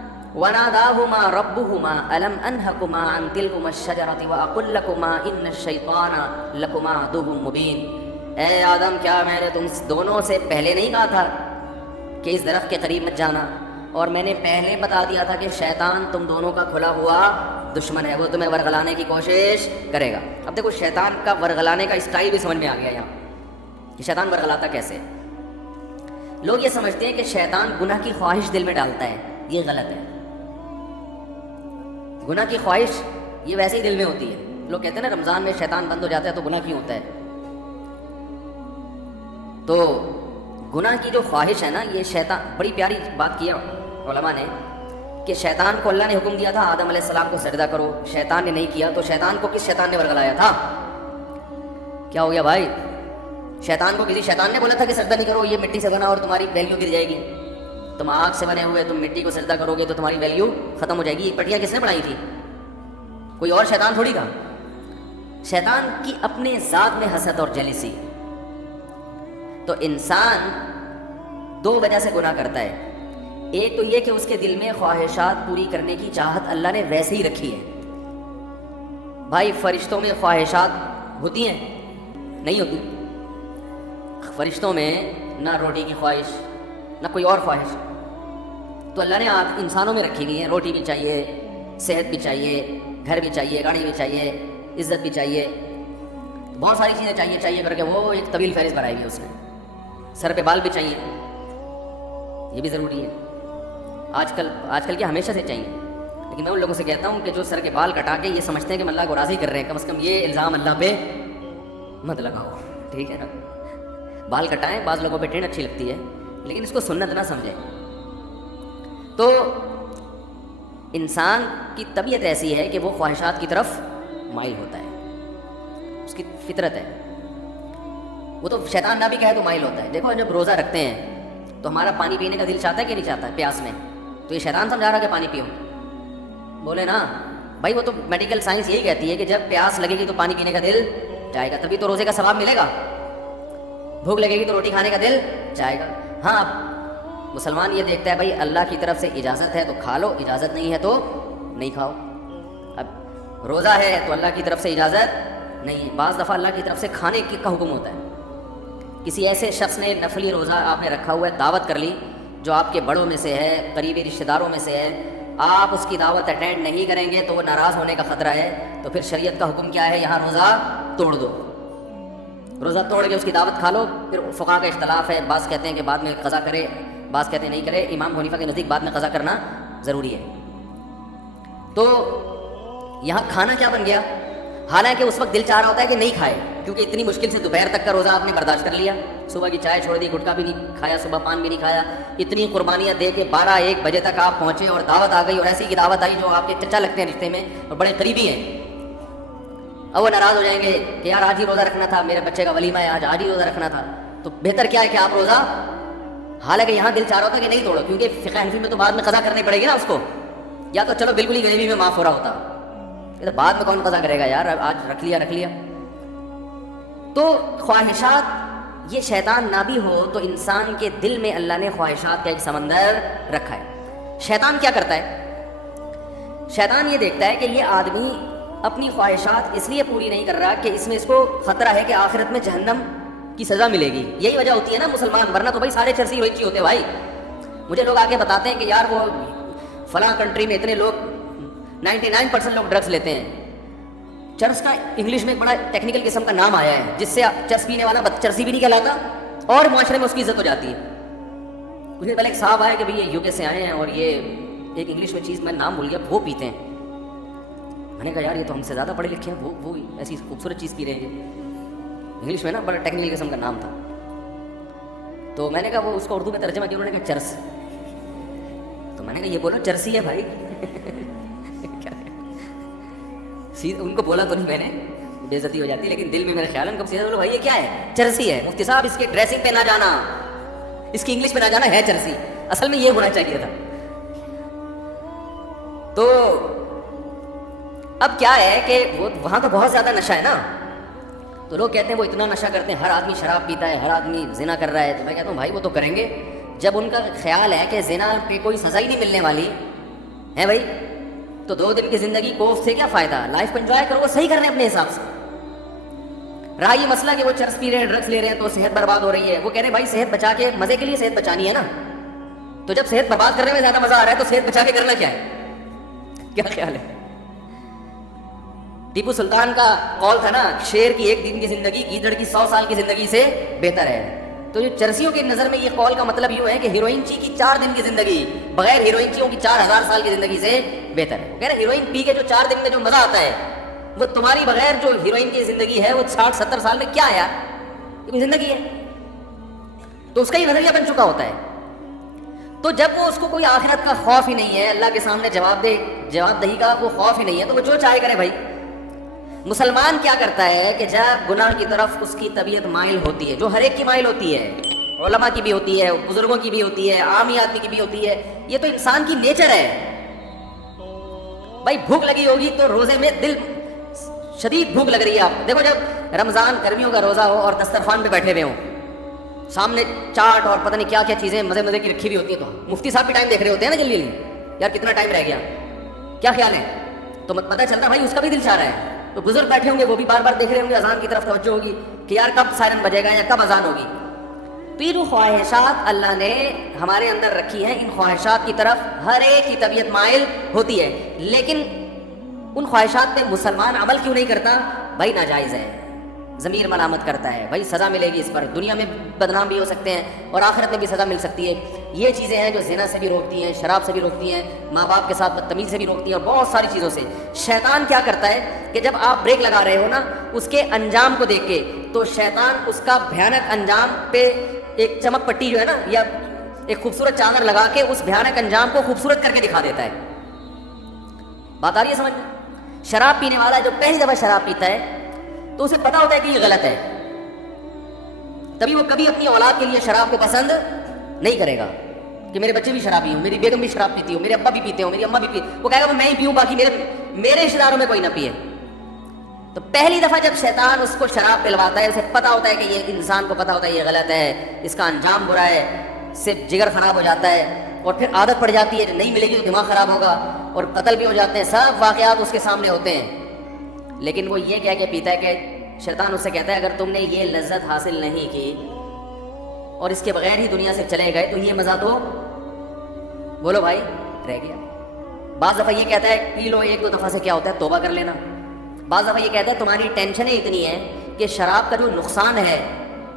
وَنَادَاهُمَا رَبُّهُمَا أَلَمْ أَنْهَكُمَا عَنْ تِلْكُمَا الشَّجَرَةِ وَأَقُلْ لَكُمَا إِنَّ الشَّيْطَانَ لَكُمَا عَدُوٌّ مُّبِينٌ. اے آدم، کیا میں نے تم دونوں سے پہلے نہیں کہا تھا کہ اس درخت کے قریب مت جانا؟ اور میں نے پہلے بتا دیا تھا کہ شیطان تم دونوں کا کھلا ہوا دشمن ہے، وہ تمہیں ورغلانے کی کوشش کرے گا. اب دیکھو شیطان کا ورغلانے کا اسٹائل بھی سمجھ میں آ گیا یہاں کہ شیطان ورغلاتا کیسے. لوگ یہ سمجھتے ہیں کہ شیطان گناہ کی خواہش دل میں ڈالتا ہے، یہ غلط ہے. گناہ کی خواہش یہ ویسے ہی دل میں ہوتی ہے. لوگ کہتے ہیں نا رمضان میں شیطان بند ہو جاتا ہے تو گناہ کیوں ہوتا ہے؟ تو گناہ کی جو خواہش ہے نا، یہ شیطان، بڑی پیاری بات کیا علماء نے کہ شیطان کو اللہ نے حکم دیا تھا آدم علیہ السلام کو سجدہ کرو، شیطان نے نہیں کیا، تو شیطان کو کس شیطان نے ورگلایا تھا؟ کیا ہو گیا بھائی؟ شیطان کو کسی شیطان نے بولا تھا کہ سجدہ نہیں کرو، یہ مٹی سے بنا اور تمہاری ویلیو گر جائے گی، تم آگ سے بنے ہوئے تم مٹی کو سجدہ کرو گے تو تمہاری ویلیو ختم ہو جائے گی. یہ پٹیاں کس نے بنائی تھی؟ کوئی اور شیطان تھوڑی تھا. شیطان کی اپنے ذات میں حسد اور جیلسی. تو انسان دو وجہ سے گناہ کرتا ہے. ایک تو یہ کہ اس کے دل میں خواہشات پوری کرنے کی چاہت اللہ نے ویسے ہی رکھی ہے. بھائی فرشتوں میں خواہشات ہوتی ہیں؟ نہیں ہوتی. فرشتوں میں نہ روٹی کی خواہش نہ کوئی اور خواہش. تو اللہ نے انسانوں میں رکھی ہوئی ہیں. روٹی بھی چاہیے، صحت بھی چاہیے، گھر بھی چاہیے، گاڑی بھی چاہیے، عزت بھی چاہیے، بہت ساری چیزیں چاہیے کر کے وہ ایک طویل فہرست بنائی ہوئی اس نے. سر پہ بال بھی چاہیے، یہ بھی ضروری ہے. آج کل کیا ہمیشہ سے چاہیے. لیکن میں ان لوگوں سے کہتا ہوں کہ جو سر کے بال کٹا کے یہ سمجھتے ہیں کہ ہم اللہ کو راضی کر رہے ہیں، کم از کم یہ الزام اللہ پہ مت لگاؤ، ٹھیک ہے نا؟ بال کٹائیں، بعض لوگوں پہ ٹرین اچھی لگتی ہے لیکن اس کو سنت نہ سمجھیں. تو انسان کی طبیعت ایسی ہے کہ وہ خواہشات کی طرف مائل ہوتا ہے، اس کی فطرت ہے. وہ تو شیطان نہ بھی کہے تو مائل ہوتا ہے. دیکھو جب روزہ رکھتے ہیں تو ہمارا پانی پینے کا دل چاہتا ہے کہ نہیں چاہتا ہے پیاس میں؟ تو یہ شیطان سمجھا رہا کہ پانی پیو؟ بولے نا بھائی، وہ تو میڈیکل سائنس یہی کہتی ہے کہ جب پیاس لگے گی تو پانی پینے کا دل چاہے گا، تبھی تو روزے کا ثواب ملے گا. بھوک لگے گی تو روٹی کھانے کا دل چاہے گا. ہاں، اب مسلمان یہ دیکھتا ہے بھائی اللہ کی طرف سے اجازت ہے تو کھا لو، اجازت نہیں ہے تو نہیں کھاؤ. اب روزہ ہے تو اللہ کی طرف سے اجازت نہیں ہے. بعض دفعہ اللہ کی طرف سے کھانے کا حکم ہوتا ہے. کسی ایسے شخص نے نفلی روزہ آپ نے رکھا ہوا ہے، دعوت کر لی جو آپ کے بڑوں میں سے ہے، قریبی رشتہ داروں میں سے ہے، آپ اس کی دعوت اٹینڈ نہیں کریں گے تو وہ ناراض ہونے کا خطرہ ہے. تو پھر شریعت کا حکم کیا ہے؟ یہاں روزہ توڑ دو، روزہ توڑ کے اس کی دعوت کھا لو. پھر فقہا کا اختلاف ہے، بعض کہتے ہیں کہ بعد میں قضا کرے، بعض کہتے ہیں نہیں کرے. امام حنیفہ کے نزدیک بعد میں قضا کرنا ضروری ہے. تو یہاں کھانا کیا بن گیا؟ حالانکہ اس وقت دل چاہ رہا ہوتا ہے کہ نہیں کھائے، کیونکہ اتنی مشکل سے دوپہر تک کا روزہ آپ نے برداشت کر لیا، صبح کی چائے چھوڑ دی، گٹکا بھی نہیں کھایا، صبح پان بھی نہیں کھایا، اتنی قربانیاں دے کے 12-1 بجے تک آپ پہنچے اور دعوت آ گئی، اور ایسی کی دعوت آئی جو آپ کے چچا لگتے ہیں رشتے میں اور بڑے قریبی ہیں. اب وہ ناراض ہو جائیں گے کہ یار آج ہی روزہ رکھنا تھا، میرے بچے کا ولیمہ ہے، آج ہی روزہ رکھنا تھا. تو بہتر کیا ہے کہ آپ روزہ، حالانکہ یہاں دل چاہ رہا ہوتا کہ نہیں توڑو، کیونکہ فقہ حنفی میں تو بعد میں قضا کرنی پڑے گی نا اس کو. یا تو چلو بالکل ہی غریبی میں معاف ہو رہا ہوتا، یہ تو بعد میں کون قضا کرے گا یار، آج رکھ لیا. تو خواہشات، یہ شیطان نہ بھی ہو تو انسان کے دل میں اللہ نے خواہشات کا ایک سمندر رکھا ہے. شیطان کیا کرتا ہے؟ شیطان یہ دیکھتا ہے کہ یہ آدمی اپنی خواہشات اس لیے پوری نہیں کر رہا کہ اس میں اس کو خطرہ ہے کہ آخرت میں جہنم کی سزا ملے گی. یہی وجہ ہوتی ہے نا مسلمان، ورنہ تو بھائی سارے چرسی روچی ہوتے بھائی. مجھے لوگ آ کے بتاتے ہیں کہ یار وہ فلاں کنٹری میں اتنے لوگ 99% لوگ ڈرگس لیتے ہیں. چرس کا انگلش میں ایک بڑا ٹیکنیکل قسم کا نام آیا ہے جس سے چرس پینے والا چرسی بھی نہیں کہلاتا اور معاشرے میں اس کی عزت ہو جاتی ہے. کچھ دن پہلے ایک صاحب آئے کہ بھائی یہ UK سے آئے ہیں اور یہ ایک انگلش میں چیز میں نام بھول گیا، وہ پیتے ہیں. میں نے کہا یار یہ تو ہم سے زیادہ پڑھے لکھے ہیں، وہ ایسی خوبصورت چیز پی رہے ہیں. انگلش میں نا بڑا ٹیکنیکل قسم کا نام تھا. تو میں نے کہا وہ اس کو اردو میں ترجمہ کیا، انہوں نے کہا چرس. تو میں نے کہا یہ بولو چرسی ہے بھائی. کیا ان کو بولا تو نہیں میں نے, بےعزتی ہو جاتی, لیکن دل میں میرے خیال ہے ان کو سیدھا بولو بھائی یہ کیا ہے, چرسی ہے. مفتی صاحب اس کے ڈریسنگ پہ نہ جانا, اس کی انگلش پہ نہ جانا, ہے چرسی, اصل میں یہ ہونا چاہیے تھا. تو اب کیا ہے کہ وہ وہاں تو بہت زیادہ نشہ ہے نا, تو لوگ کہتے ہیں وہ اتنا نشہ کرتے ہیں, ہر آدمی شراب پیتا ہے, ہر آدمی زنا کر رہا ہے. تو میں کہتا ہوں بھائی وہ تو کریں گے, جب ان کا خیال ہے کہ زنا پہ کوئی سزا ہی نہیں ملنے والی ہے بھائی, تو 2 دن کی زندگی کوف سے کیا فائدہ, لائف کو انجوائے کرو, وہ صحیح کرنے اپنے حساب سے. رہا یہ مسئلہ کہ وہ چرس پی رہے ہیں, ڈرگس لے رہے ہیں تو صحت برباد ہو رہی ہے, وہ کہہ رہے ہیں بھائی صحت بچا کے, مزے کے لیے صحت بچانی ہے نا, تو جب صحت برباد کرنے میں زیادہ مزہ آ رہا ہے تو صحت بچا کے کرنا کیا ہے, کیا خیال ہے؟ ٹیپو سلطان کا قول تھا نا, شیر کی 1 دن کی زندگی گیدڑ کی 100 سال کی زندگی سے بہتر ہے. تو جو چرسیوں کی نظر میں یہ قول کا مطلب یوں ہے کہ ہیروئن چی کی 4 دن کی زندگی بغیر ہیروئن چیوں کی 4000 سال کی زندگی سے بہتر ہے. کہہ رہے ہیروئن پی کے جو 4 دن میں جو مزہ آتا ہے وہ تمہاری بغیر جو ہیروئن کی زندگی ہے وہ 60-70 سال میں کیا ہے یار, یہ کوئی زندگی ہے؟ تو اس کا یہ نظریہ بن چکا ہوتا ہے. تو جب وہ اس کو کوئی آخرت کا خوف ہی نہیں ہے, اللہ کے سامنے جواب دہی کا وہ خوف ہی نہیں ہے, تو وہ جو چاہے کرے بھائی. مسلمان کیا کرتا ہے کہ جب گناہ کی طرف اس کی طبیعت مائل ہوتی ہے, جو ہر ایک کی مائل ہوتی ہے, علماء کی بھی ہوتی ہے, بزرگوں کی بھی ہوتی ہے, عامی آدمی کی بھی ہوتی ہے, یہ تو انسان کی نیچر ہے بھائی. بھوک لگی ہوگی تو روزے میں دل شدید بھوک لگ رہی ہے. آپ دیکھو جب رمضان گرمیوں کا روزہ ہو اور دسترخوان پہ بیٹھے ہوئے ہوں, سامنے چاٹ اور پتہ نہیں کیا کیا چیزیں مزے مزے کی رکھی ہوئی ہوتی ہیں, تو مفتی صاحب بھی ٹائم دیکھ رہے ہوتے ہیں نا جلدی یار کتنا ٹائم رہ گیا, کیا خیال ہے, تو پتہ چلتا بھائی اس کا بھی دل چاہ رہا ہے. تو بزرگ بیٹھے ہوں گے وہ بھی بار بار دیکھ رہے ہوں گے, اذان کی طرف توجہ ہوگی کہ یار کب سائرن بجے گا یا کب اذان ہوگی. تو یہ جو خواہشات اللہ نے ہمارے اندر رکھی ہیں, ان خواہشات کی طرف ہر ایک کی طبیعت مائل ہوتی ہے, لیکن ان خواہشات پہ مسلمان عمل کیوں نہیں کرتا بھائی؟ ناجائز ہے, ضمیر ملامت کرتا ہے بھائی, سزا ملے گی اس پر, دنیا میں بدنام بھی ہو سکتے ہیں اور آخرت میں بھی سزا مل سکتی ہے. یہ چیزیں ہیں جو زنا سے بھی روکتی ہیں, شراب سے بھی روکتی ہیں, ماں باپ کے ساتھ بدتمیزی سے بھی روکتی ہیں, اور بہت ساری چیزوں سے. شیطان کیا کرتا ہے کہ جب آپ بریک لگا رہے ہو نا اس کے انجام کو دیکھ کے, تو شیطان اس کا بھیانک انجام پہ ایک چمک پٹی جو ہے نا یا ایک خوبصورت چادر لگا کے اس بھیانک انجام کو خوبصورت کر کے دکھا دیتا ہے. بات آ رہی ہے سمجھ میں؟ شراب پینے والا جو پہلی دفعہ شراب پیتا ہے تو اسے پتا ہوتا ہے کہ یہ غلط ہے, تبھی وہ کبھی اپنی اولاد کے لیے شراب کو پسند نہیں کرے گا کہ میرے بچے بھی شرابی ہوں, میری بیگم بھی شراب پیتی ہو, میرے ابا بھی پیتے ہو, میری اماں بھی پیتی, وہ کہے گا میں ہی پیوں باقی میرے رشتے داروں میں کوئی نہ پیے. تو پہلی دفعہ جب شیطان اس کو شراب پلواتا ہے, اسے پتا ہوتا ہے کہ یہ انسان کو پتا ہوتا ہے یہ غلط ہے, اس کا انجام برا ہے, اس سے جگر خراب ہو جاتا ہے, اور پھر عادت پڑ جاتی ہے, جو نہیں ملے گی تو دماغ خراب ہوگا, اور قتل بھی ہو جاتے ہیں, سب واقعات اس کے سامنے ہوتے ہیں. لیکن وہ یہ کہہ کے پیتا ہے کہ شیطان اس سے کہتا ہے اگر تم نے یہ لذت حاصل نہیں کی اور اس کے بغیر ہی دنیا سے چلے گئے تو یہ مزہ تو بولو بھائی رہ گیا. بعض دفعہ یہ کہتا ہے پی لو 1-2 دفعہ سے کیا ہوتا ہے توبہ کر لینا. بعض دفعہ یہ کہتا ہے تمہاری ٹینشنیں اتنی ہیں کہ شراب کا جو نقصان ہے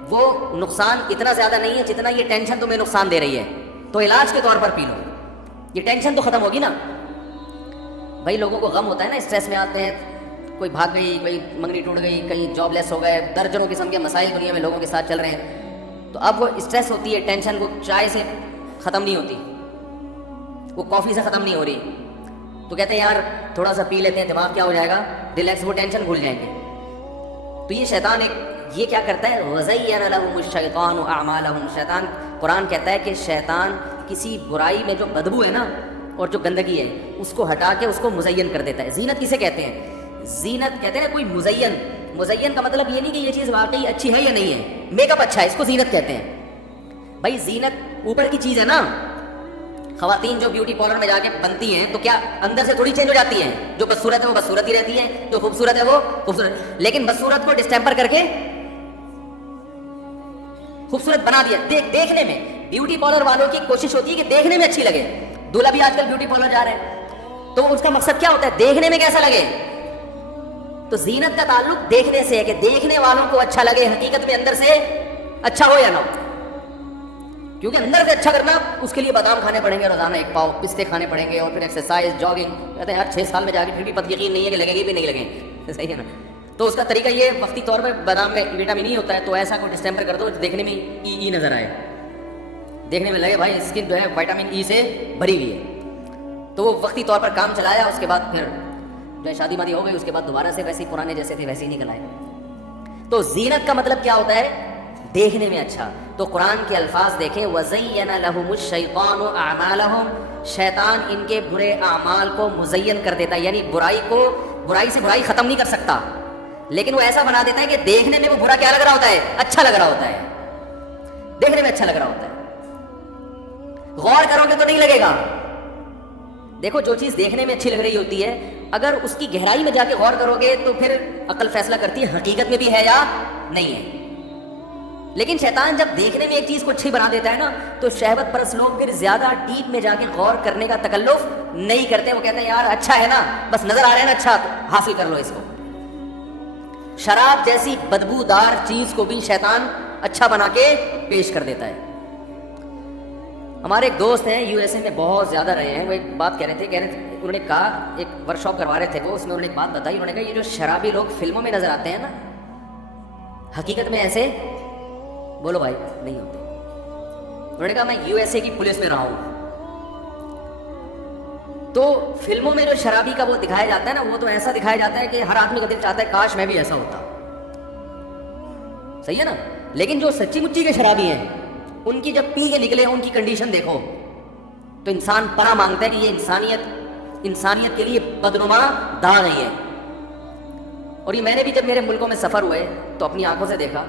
وہ نقصان اتنا زیادہ نہیں ہے جتنا یہ ٹینشن تمہیں نقصان دے رہی ہے, تو علاج کے طور پر پی لو, یہ ٹینشن تو ختم ہوگی نا. بھائی لوگوں کو غم ہوتا ہے نا, اسٹریس میں آتے ہیں, کوئی بھاگ گئی, کوئی منگنی ٹوٹ گئی, کہیں جاب لیس ہو گئے, درجنوں قسم کے مسائل دنیا میں لوگوں کے ساتھ چل رہے ہیں. تو اب وہ اسٹریس ہوتی ہے, ٹینشن کو چائے سے ختم نہیں ہوتی, وہ کافی سے ختم نہیں ہو رہی, تو کہتے ہیں یار تھوڑا سا پی لیتے ہیں دماغ کیا ہو جائے گا ریلیکس, وہ ٹینشن بھول جائیں گے. تو یہ شیطان یہ کیا کرتا ہے, وَزَيَّنَ لَهُمُ الشَّيْطَانُ أَعْمَالَهُمْ. شیطان, قرآن کہتا ہے کہ شیطان کسی برائی میں جو بدبو ہے نا اور جو گندگی ہے اس کو ہٹا کے اس کو مزین کر دیتا ہے. زینت کسے کہتے ہیں؟ زینت کہتے ہیں نا کوئی مزین کا مطلب یہ نہیں کہ یہ چیز واقعی اچھی ہے یا نہیں ہے, میک اپ اچھا ہے اس کو زینت کہتے ہیں. بھائی زینت اوپر کی چیز ہے نا, خواتین جو بیوٹی پارلر میں جا کے بنتی ہیں تو کیا اندر سے تھوڑی چینج ہو جاتی ہیں, جو بدصورت ہے وہ بدصورت ہی رہتی ہے, جو خوبصورت ہے وہ خوبصورت, لیکن بدصورت کو ڈسٹیمپر کر کے خوبصورت بنا دیا. دیکھنے میں بیوٹی پارلر والوں کی کوشش ہوتی ہے کہ دیکھنے میں اچھی لگے. دولہا بھی آج کل بیوٹی پارلر جا رہے ہیں تو اس کا مقصد کیا ہوتا ہے, دیکھنے میں کیسا لگے. تو زینت کا تعلق دیکھنے سے ہے کہ دیکھنے والوں کو اچھا لگے, حقیقت میں اندر سے اچھا ہو یا نہ ہو. کیونکہ اندر سے اچھا کرنا اس کے لیے بادام کھانے پڑیں گے روزانہ 1 پاؤ, پستے کھانے پڑیں گے, اور پھر ایکسرسائز, جاگنگ. کہتے ہیں یار 6 سال میں جا کے پھر بھی پتہ یقین نہیں ہے کہ لگے گی بھی نہیں لگیں, صحیح ہے نا. تو اس کا طریقہ یہ وقتی طور پہ بادام میں وٹامن ای ہوتا ہے, تو ایسا کوئی ڈسٹیمپر کر دو دیکھنے میں ای نظر آئے, دیکھنے میں لگے بھائی اسکن جو ہے وٹامن ای سے بھری ہوئی ہے. تو وہ وقتی طور پر کام چلایا, اس کے بعد پھر جو ہے شادی مادی ہو گئی اس کے بعد دوبارہ سے ویسے ہی پرانے جیسے تھے ویسے ہی نکل آئے. تو زینت کا مطلب کیا ہوتا ہے؟ دیکھنے میں اچھا. تو قرآن کے الفاظ دیکھیں, وَزَيَّنَ لَهُمُ الشَّيْطَانُ أَعْمَالَهُمْ, شیطان ان کے برے اعمال کو مزین کر دیتا ہے, یعنی برائی سے برائی ختم نہیں کر سکتا, لیکن وہ ایسا بنا دیتا ہے کہ دیکھنے میں وہ برا کیا لگ رہا ہوتا ہے؟ اچھا لگ رہا ہوتا ہے, دیکھنے میں اچھا لگ رہا ہوتا ہے. غور کرو گے تو نہیں لگے گا. دیکھو جو چیز دیکھنے میں اچھی لگ رہی ہوتی ہے, اگر اس کی گہرائی میں جا کے غور کرو گے تو پھر عقل فیصلہ کرتی ہے حقیقت میں بھی ہے یا نہیں ہے. لیکن شیطان جب دیکھنے میں ایک چیز کو اچھی بنا دیتا ہے نا, تو شہوت پرست لوگ پھر زیادہ ڈیپ میں جا کے غور کرنے کا تکلف نہیں کرتے. وہ کہتے ہیں یار اچھا ہے نا, بس نظر آ رہا ہے نا, اچھا تو حاصل کر لو اس کو. شراب جیسی بدبودار چیز کو بھی شیطان اچھا بنا کے پیش کر دیتا ہے. ہمارے ایک دوست ہیں یو ایس اے میں بہت زیادہ رہے ہیں, وہ ایک بات کہہ رہے تھے, انہوں نے کہا, ایک ورک شاپ کروا رہے تھے وہ, اس میں انہوں نے ایک بات بتائی. انہوں نے کہا یہ جو شرابی لوگ فلموں میں نظر آتے ہیں نا, حقیقت میں ایسے بولو بھائی نہیں ہوتے. انہوں نے کہا میں یو ایس اے کی پولیس میں رہا ہوں, تو فلموں میں جو شرابی کا وہ دکھایا جاتا ہے نا, وہ تو ایسا دکھایا جاتا ہے کہ ہر آدمی کا دل چاہتا ہے کاش میں بھی ایسا ہوتا. صحیح ہے نا. لیکن جو سچی مچی کے شرابی ہیں, ان کی جب پی کے نکلے ان کی کنڈیشن دیکھو تو انسان پناہ مانگتا ہے کہ یہ انسانیت کے لیے بدنما داغ نہیں ہے. اور یہ میں نے بھی جب میرے ملکوں میں سفر ہوئے تو اپنی آنکھوں سے دیکھا.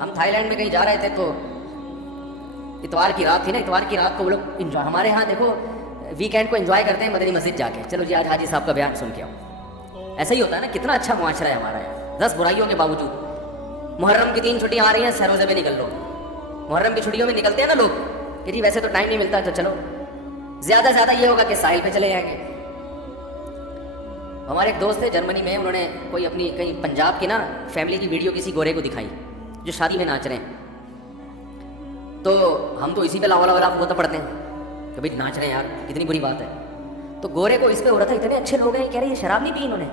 ہم تھائی لینڈ میں کہیں جا رہے تھے تو اتوار کی رات تھی نا, اتوار کی رات کو وہ لوگ انجوائے, ہمارے ہاں دیکھو ویکینڈ کو انجوائے کرتے ہیں مدنی مسجد جا کے, چلو جی آج حاجی صاحب کا بیان سن کے آؤ. ایسا ہی ہوتا ہے نا, کتنا اچھا معاشرہ ہے ہمارا یہاں, 10 برائیوں کے باوجود. محرم کی 3 چھٹیاں آ رہی ہیں, سروزے میں نکل لو. محرم کی چھٹیوں میں نکلتے ہیں نا لوگ کہ جی ویسے تو ٹائم نہیں ملتا, تو چلو زیادہ سے زیادہ یہ ہوگا کہ ساحل پہ چلے جائیں گے. ہمارے ایک دوست تھے جرمنی میں, انہوں نے کوئی اپنی کہیں پنجاب کی نا فیملی کی ویڈیو کسی گورے کو دکھائی جو شادی میں ناچ رہے ہیں. تو ہم تو اسی پہ لاولا والا ہوتا پڑتے ہیں کہ بھائی ناچ رہے ہیں یار, کتنی بری بات ہے. تو گورے کو اس پہ ہو رہا تھا اتنے اچھے لوگ ہیں, کہہ رہے ہیں یہ شراب نہیں پی انہوں نے,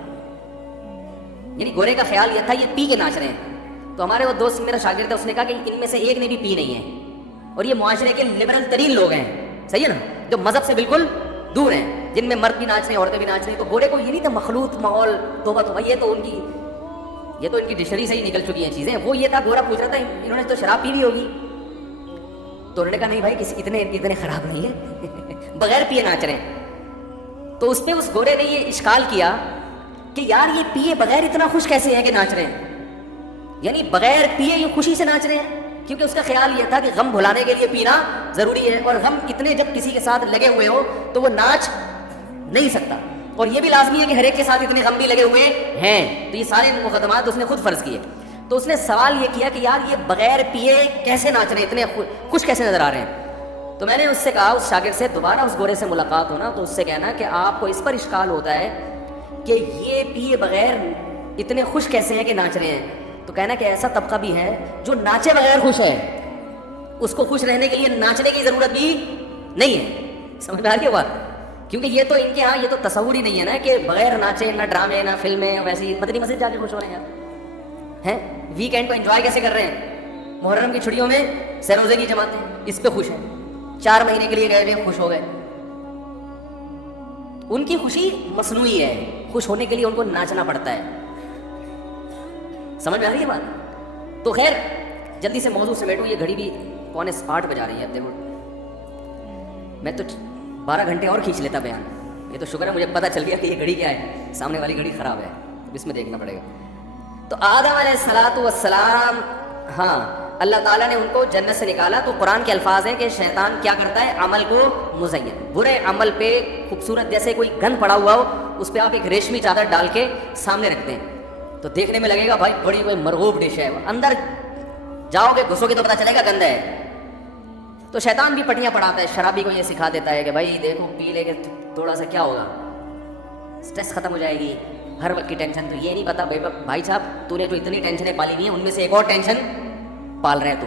یعنی گورے کا خیال یہ تھا یہ پی کے ناچ رہے ہیں. تو ہمارے وہ دوست میرا شاگرد تھا, اس نے کہا کہ ان میں سے ایک نے بھی پی نہیں ہے, اور یہ معاشرے کے لبرل ترین لوگ ہیں, صحیح ہے نا, جو مذہب سے بالکل دور ہیں, جن میں مرد بھی ناچ رہے ہیں عورتیں بھی ناچ رہی ہیں. تو گورے کو یہ نہیں تھا مخلوط ماحول, توبہ توبہ, یہ تو ان کی ڈکشنری سے ہی نکل چکی ہیں چیزیں. وہ یہ تھا, گورا پوچھ رہا تھا انہوں نے تو شراب پی لی ہوگی. تو انہوں نے کہا نہیں بھائی اتنے خراب نہیں ہے, بغیر پیے ناچ رہے ہیں. تو اس پہ اس گورے نے یہ اشکال کیا کہ یار یہ پیے بغیر اتنا خوش کیسے ہیں کہ ناچ رہے ہیں, یعنی بغیر پیے یہ خوشی سے ناچ رہے ہیں. کیونکہ اس کا خیال یہ تھا کہ غم بھلانے کے لیے پینا ضروری ہے, اور غم اتنے جب کسی کے ساتھ لگے ہوئے ہو تو وہ ناچ نہیں سکتا. اور یہ بھی لازمی ہے کہ ہر ایک کے ساتھ اتنے غم بھی لگے ہوئے ہیں. تو یہ سارے مقدمات اس نے خود فرض کیے. تو اس نے سوال یہ کیا کہ یار یہ بغیر پیے کیسے ناچ رہے ہیں, اتنے خوش کیسے نظر آ رہے ہیں. تو میں نے اس سے کہا, اس شاگرد سے, دوبارہ اس گورے سے ملاقات ہونا تو اس سے کہنا کہ آپ کو اس پر اشکال ہوتا ہے کہ یہ پیے بغیر اتنے خوش کیسے ہیں کہ ناچ رہے ہیں. تو کہنا کہ ایسا طبقہ بھی ہے جو ناچے بغیر خوش ہے, اس کو خوش رہنے کے لیے ناچنے کی ضرورت بھی نہیں ہے. سمجھ میں آ رہی ہے بات؟ کیونکہ یہ تو ان کے ہاں یہ تو تصور ہی نہیں ہے نا کہ بغیر ناچے نہ ڈرامے نہ فلمیں, ویسی مدنی مسجد جا کے خوش ہو رہے ہیں. ویکینڈ کو انجوائے کیسے کر رہے ہیں, محرم کی چھٹیوں میں سروزے کی جماعتیں اس پہ خوش ہیں, 4 مہینے کے لیے گئے ہوئے خوش ہو گئے. ان کی خوشی مصنوعی ہے, خوش ہونے کے لیے ان کو ناچنا پڑتا ہے. سمجھ میں آ رہی ہے بات؟ تو خیر جلدی سے موضوع سمیٹوں, یہ گھڑی بھی 7:45 بجا رہی ہے. اب دیکھو میں تو 12 گھنٹے اور کھینچ لیتا بیان. یہ تو شکر ہے مجھے پتہ چل گیا کہ یہ گھڑی کیا ہے, سامنے والی گھڑی خراب ہے, اس میں دیکھنا پڑے گا. تو آدم علیہ السلام, ہاں اللہ تعالیٰ نے ان کو جنت سے نکالا. تو قرآن کے الفاظ ہیں کہ شیطان کیا کرتا ہے, عمل کو مزین, برے عمل پہ خوبصورت جیسے کوئی گند پڑا ہوا ہو اس پہ آپ ایک ریشمی چادر ڈال کے سامنے رکھتے ہیں, تو دیکھنے میں لگے گا بھائی بڑی کوئی مرغوب ڈش ہے, اندر جاؤ گے گھسو گے تو پتہ چلے گا گند ہے. تو شیطان بھی پٹیاں پڑھاتا ہے, شرابی کو یہ سکھا دیتا ہے کہ بھائی دیکھو پی لے کے تھوڑا سا کیا ہوگا, سٹریس ختم ہو جائے گی, ہر وقت کی ٹینشن. تو یہ نہیں پتا بھائی صاحب تو نے جو اتنی ٹینشنیں پالی ہوئی ہیں ان میں سے ایک اور ٹینشن پال رہے تو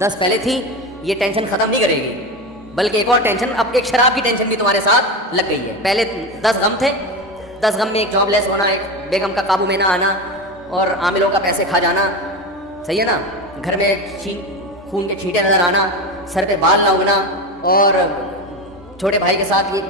10 پہلے تھی, یہ ٹینشن ختم نہیں کرے گی, بلکہ ایک اور ٹینشن, اب ایک شراب کی ٹینشن بھی تمہارے ساتھ لگ گئی ہے. پہلے 10 غم تھے, 10 غم میں ایک جاب لیس ہونا, ایک بیگم کا قابو میں نہ آنا, اور عاملوں کا پیسے کھا جانا, صحیح ہے نا, گھر میں خون کے چھینٹے نظر آنا, سر پہ بال نہ اگنا, اور چھوٹے بھائی کے ساتھ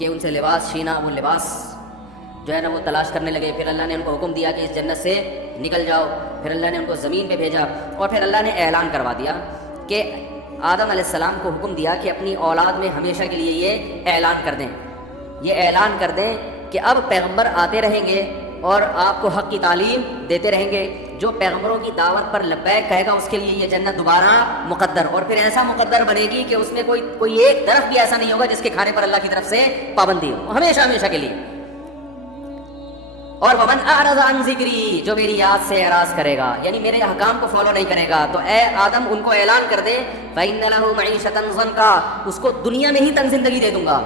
کہ ان سے لباس چھینا، وہ لباس جو ہے نا وہ تلاش کرنے لگے. پھر اللہ نے ان کو حکم دیا کہ اس جنت سے نکل جاؤ. پھر اللہ نے ان کو زمین پہ بھیجا اور پھر اللہ نے اعلان کروا دیا کہ آدم علیہ السلام کو حکم دیا کہ اپنی اولاد میں ہمیشہ کے لیے یہ اعلان کر دیں، یہ اعلان کر دیں کہ اب پیغمبر آتے رہیں گے اور آپ کو حق کی تعلیم دیتے رہیں گے. جو پیغمبروں کی دعوت پر لبیک کہے گا اس کے لیے یہ جنت دوبارہ مقدر، اور پھر ایسا مقدر بنے گی کہ اس میں کوئی ایک درخت بھی ایسا نہیں ہوگا جس کے کھانے پر اللہ کی طرف سے پابندی ہو، ہمیشہ ہمیشہ کے لیے. اور ومن اعرض عن ذکری، جو میری یاد سے اعراض کرے گا یعنی میرے احکام کو فالو نہیں کرے گا، تو اے آدم ان کو اعلان کر دے فإن له معیشۃ ضنکا، اس کو دنیا میں ہی تنگ زندگی دے دوں گا.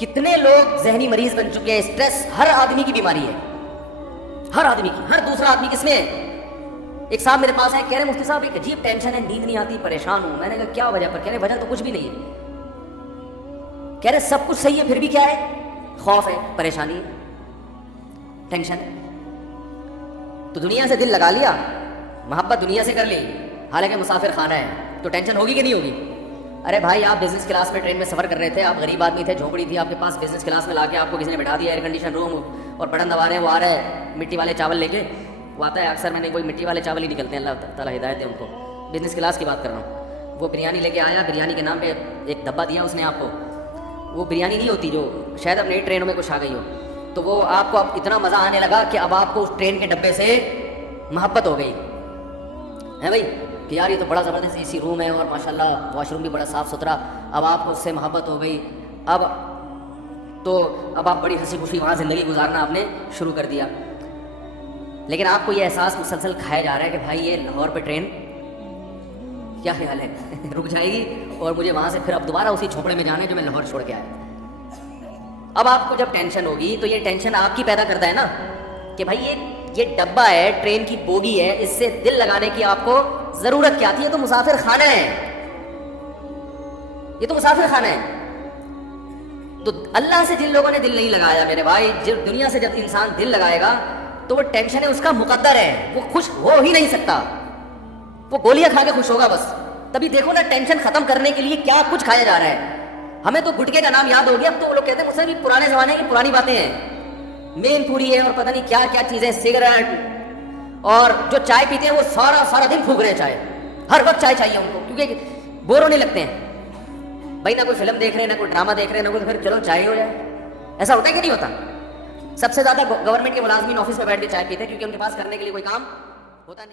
کتنے لوگ ذہنی مریض بن چکے ہیں. اسٹریس ہر آدمی کی بیماری ہے، ہر آدمی کی، ہر دوسرا آدمی کس میں ہے. ایک صاحب میرے پاس ہے، کہہ رہے مفتی صاحب ایک عجیب ٹینشن ہے، نیند نہیں آتی، پریشان ہوں. میں نے کہا کیا وجہ پر؟ کہہ رہے وجہ تو کچھ بھی نہیں ہے. کہہ رہے سب کچھ صحیح ہے پھر بھی کیا ہے؟ خوف ہے، پریشانی ہے، ٹینشن ہے. تو دنیا سے دل لگا لیا، محبت دنیا سے کر لی، حالانکہ مسافر خانہ ہے، تو ٹینشن ہوگی کہ نہیں ہوگی؟ ارے بھائی آپ بزنس کلاس میں ٹرین میں سفر کر رہے تھے، آپ غریب آدمی تھے، جھونپڑی تھی آپ کے پاس، بزنس کلاس میں لا کے آپ کو کسی نے بٹھا دیا، ایئر کنڈیشن روم، اور بٹن دبا رہے ہیں، وہ آ رہا ہے مٹی والے چاول لے کے. وہ آتا ہے اکثر، میں نے کوئی مٹی والے چاول ہی نکلتے ہیں، اللہ تعالیٰ ہدایت ہے ان کو. بزنس کلاس کی بات کر رہا ہوں. وہ بریانی لے کے آیا، بریانی کے نام پہ ایک ڈبہ دیا اس نے آپ کو. وہ بریانی نہیں ہوتی جو شاید اب نئی ٹرینوں میں کچھ آ گئی ہو، تو وہ آپ کو اب اتنا مزہ آنے لگا کہ اب آپ کو اس ٹرین کے ڈبے سے محبت ہو گئی ہے بھائی، کہ یار یہ تو بڑا زبردست اے سی روم ہے اور ماشاءاللہ واش روم بھی بڑا صاف ستھرا. اب آپ کو اس سے محبت ہو گئی. اب آپ بڑی ہنسی خوشی وہاں زندگی گزارنا آپ نے شروع کر دیا. لیکن آپ کو یہ احساس مسلسل کھایا جا رہا ہے کہ بھائی یہ لاہور پہ ٹرین کیا خیال ہے رک جائے گی اور مجھے وہاں سے پھر اب دوبارہ اسی جھونپڑے میں جانا ہے جو میں لاہور چھوڑ کے آیا. اب آپ کو جب ٹینشن ہوگی تو یہ ٹینشن آپ کی پیدا کرتا ہے نا کہ بھائی یہ ڈبہ ہے، ٹرین کی بوگی ہے، اس سے دل لگانے کی آپ کو ضرورت کیا تھی؟ یہ تو مسافر خانہ ہے، یہ تو مسافر خانہ ہے. تو اللہ سے جن لوگوں نے دل نہیں لگایا میرے بھائی، دنیا سے جب انسان دل لگائے گا تو وہ ٹینشن ہے اس کا مقدر ہے، وہ خوش ہو ہی نہیں سکتا، وہ گولیاں کھا کے خوش ہوگا بس. تبھی دیکھو نا ٹینشن ختم کرنے کے لیے کیا کچھ کھایا جا رہا ہے. ہمیں تو گٹکے کا نام یاد ہو گیا، اب تو وہ لوگ کہتے ہیں مجھ سے بھی پرانے زمانے کی پرانی باتیں ہیں، مین پوری ہے اور پتہ نہیں کیا کیا چیزیں، سگریٹ، اور جو چائے پیتے ہیں وہ سارا دن پھونک رہے ہیں چائے، ہر وقت چائے چاہیے ان کو کیونکہ بور ہونے لگتے ہیں. بھائی نہ کوئی فلم دیکھ رہے ہیں، نہ کوئی ڈرامہ دیکھ رہے ہیں، نہ کوئی، پھر چلو چائے ہو جائے. ایسا ہوتا ہے کہ نہیں ہوتا؟ سب سے زیادہ گورنمنٹ کے ملازمین آفس میں بیٹھ کے چائے پیتے ہیں کیونکہ ان کے پاس کرنے کے لیے کوئی کام ہوتا نہیں.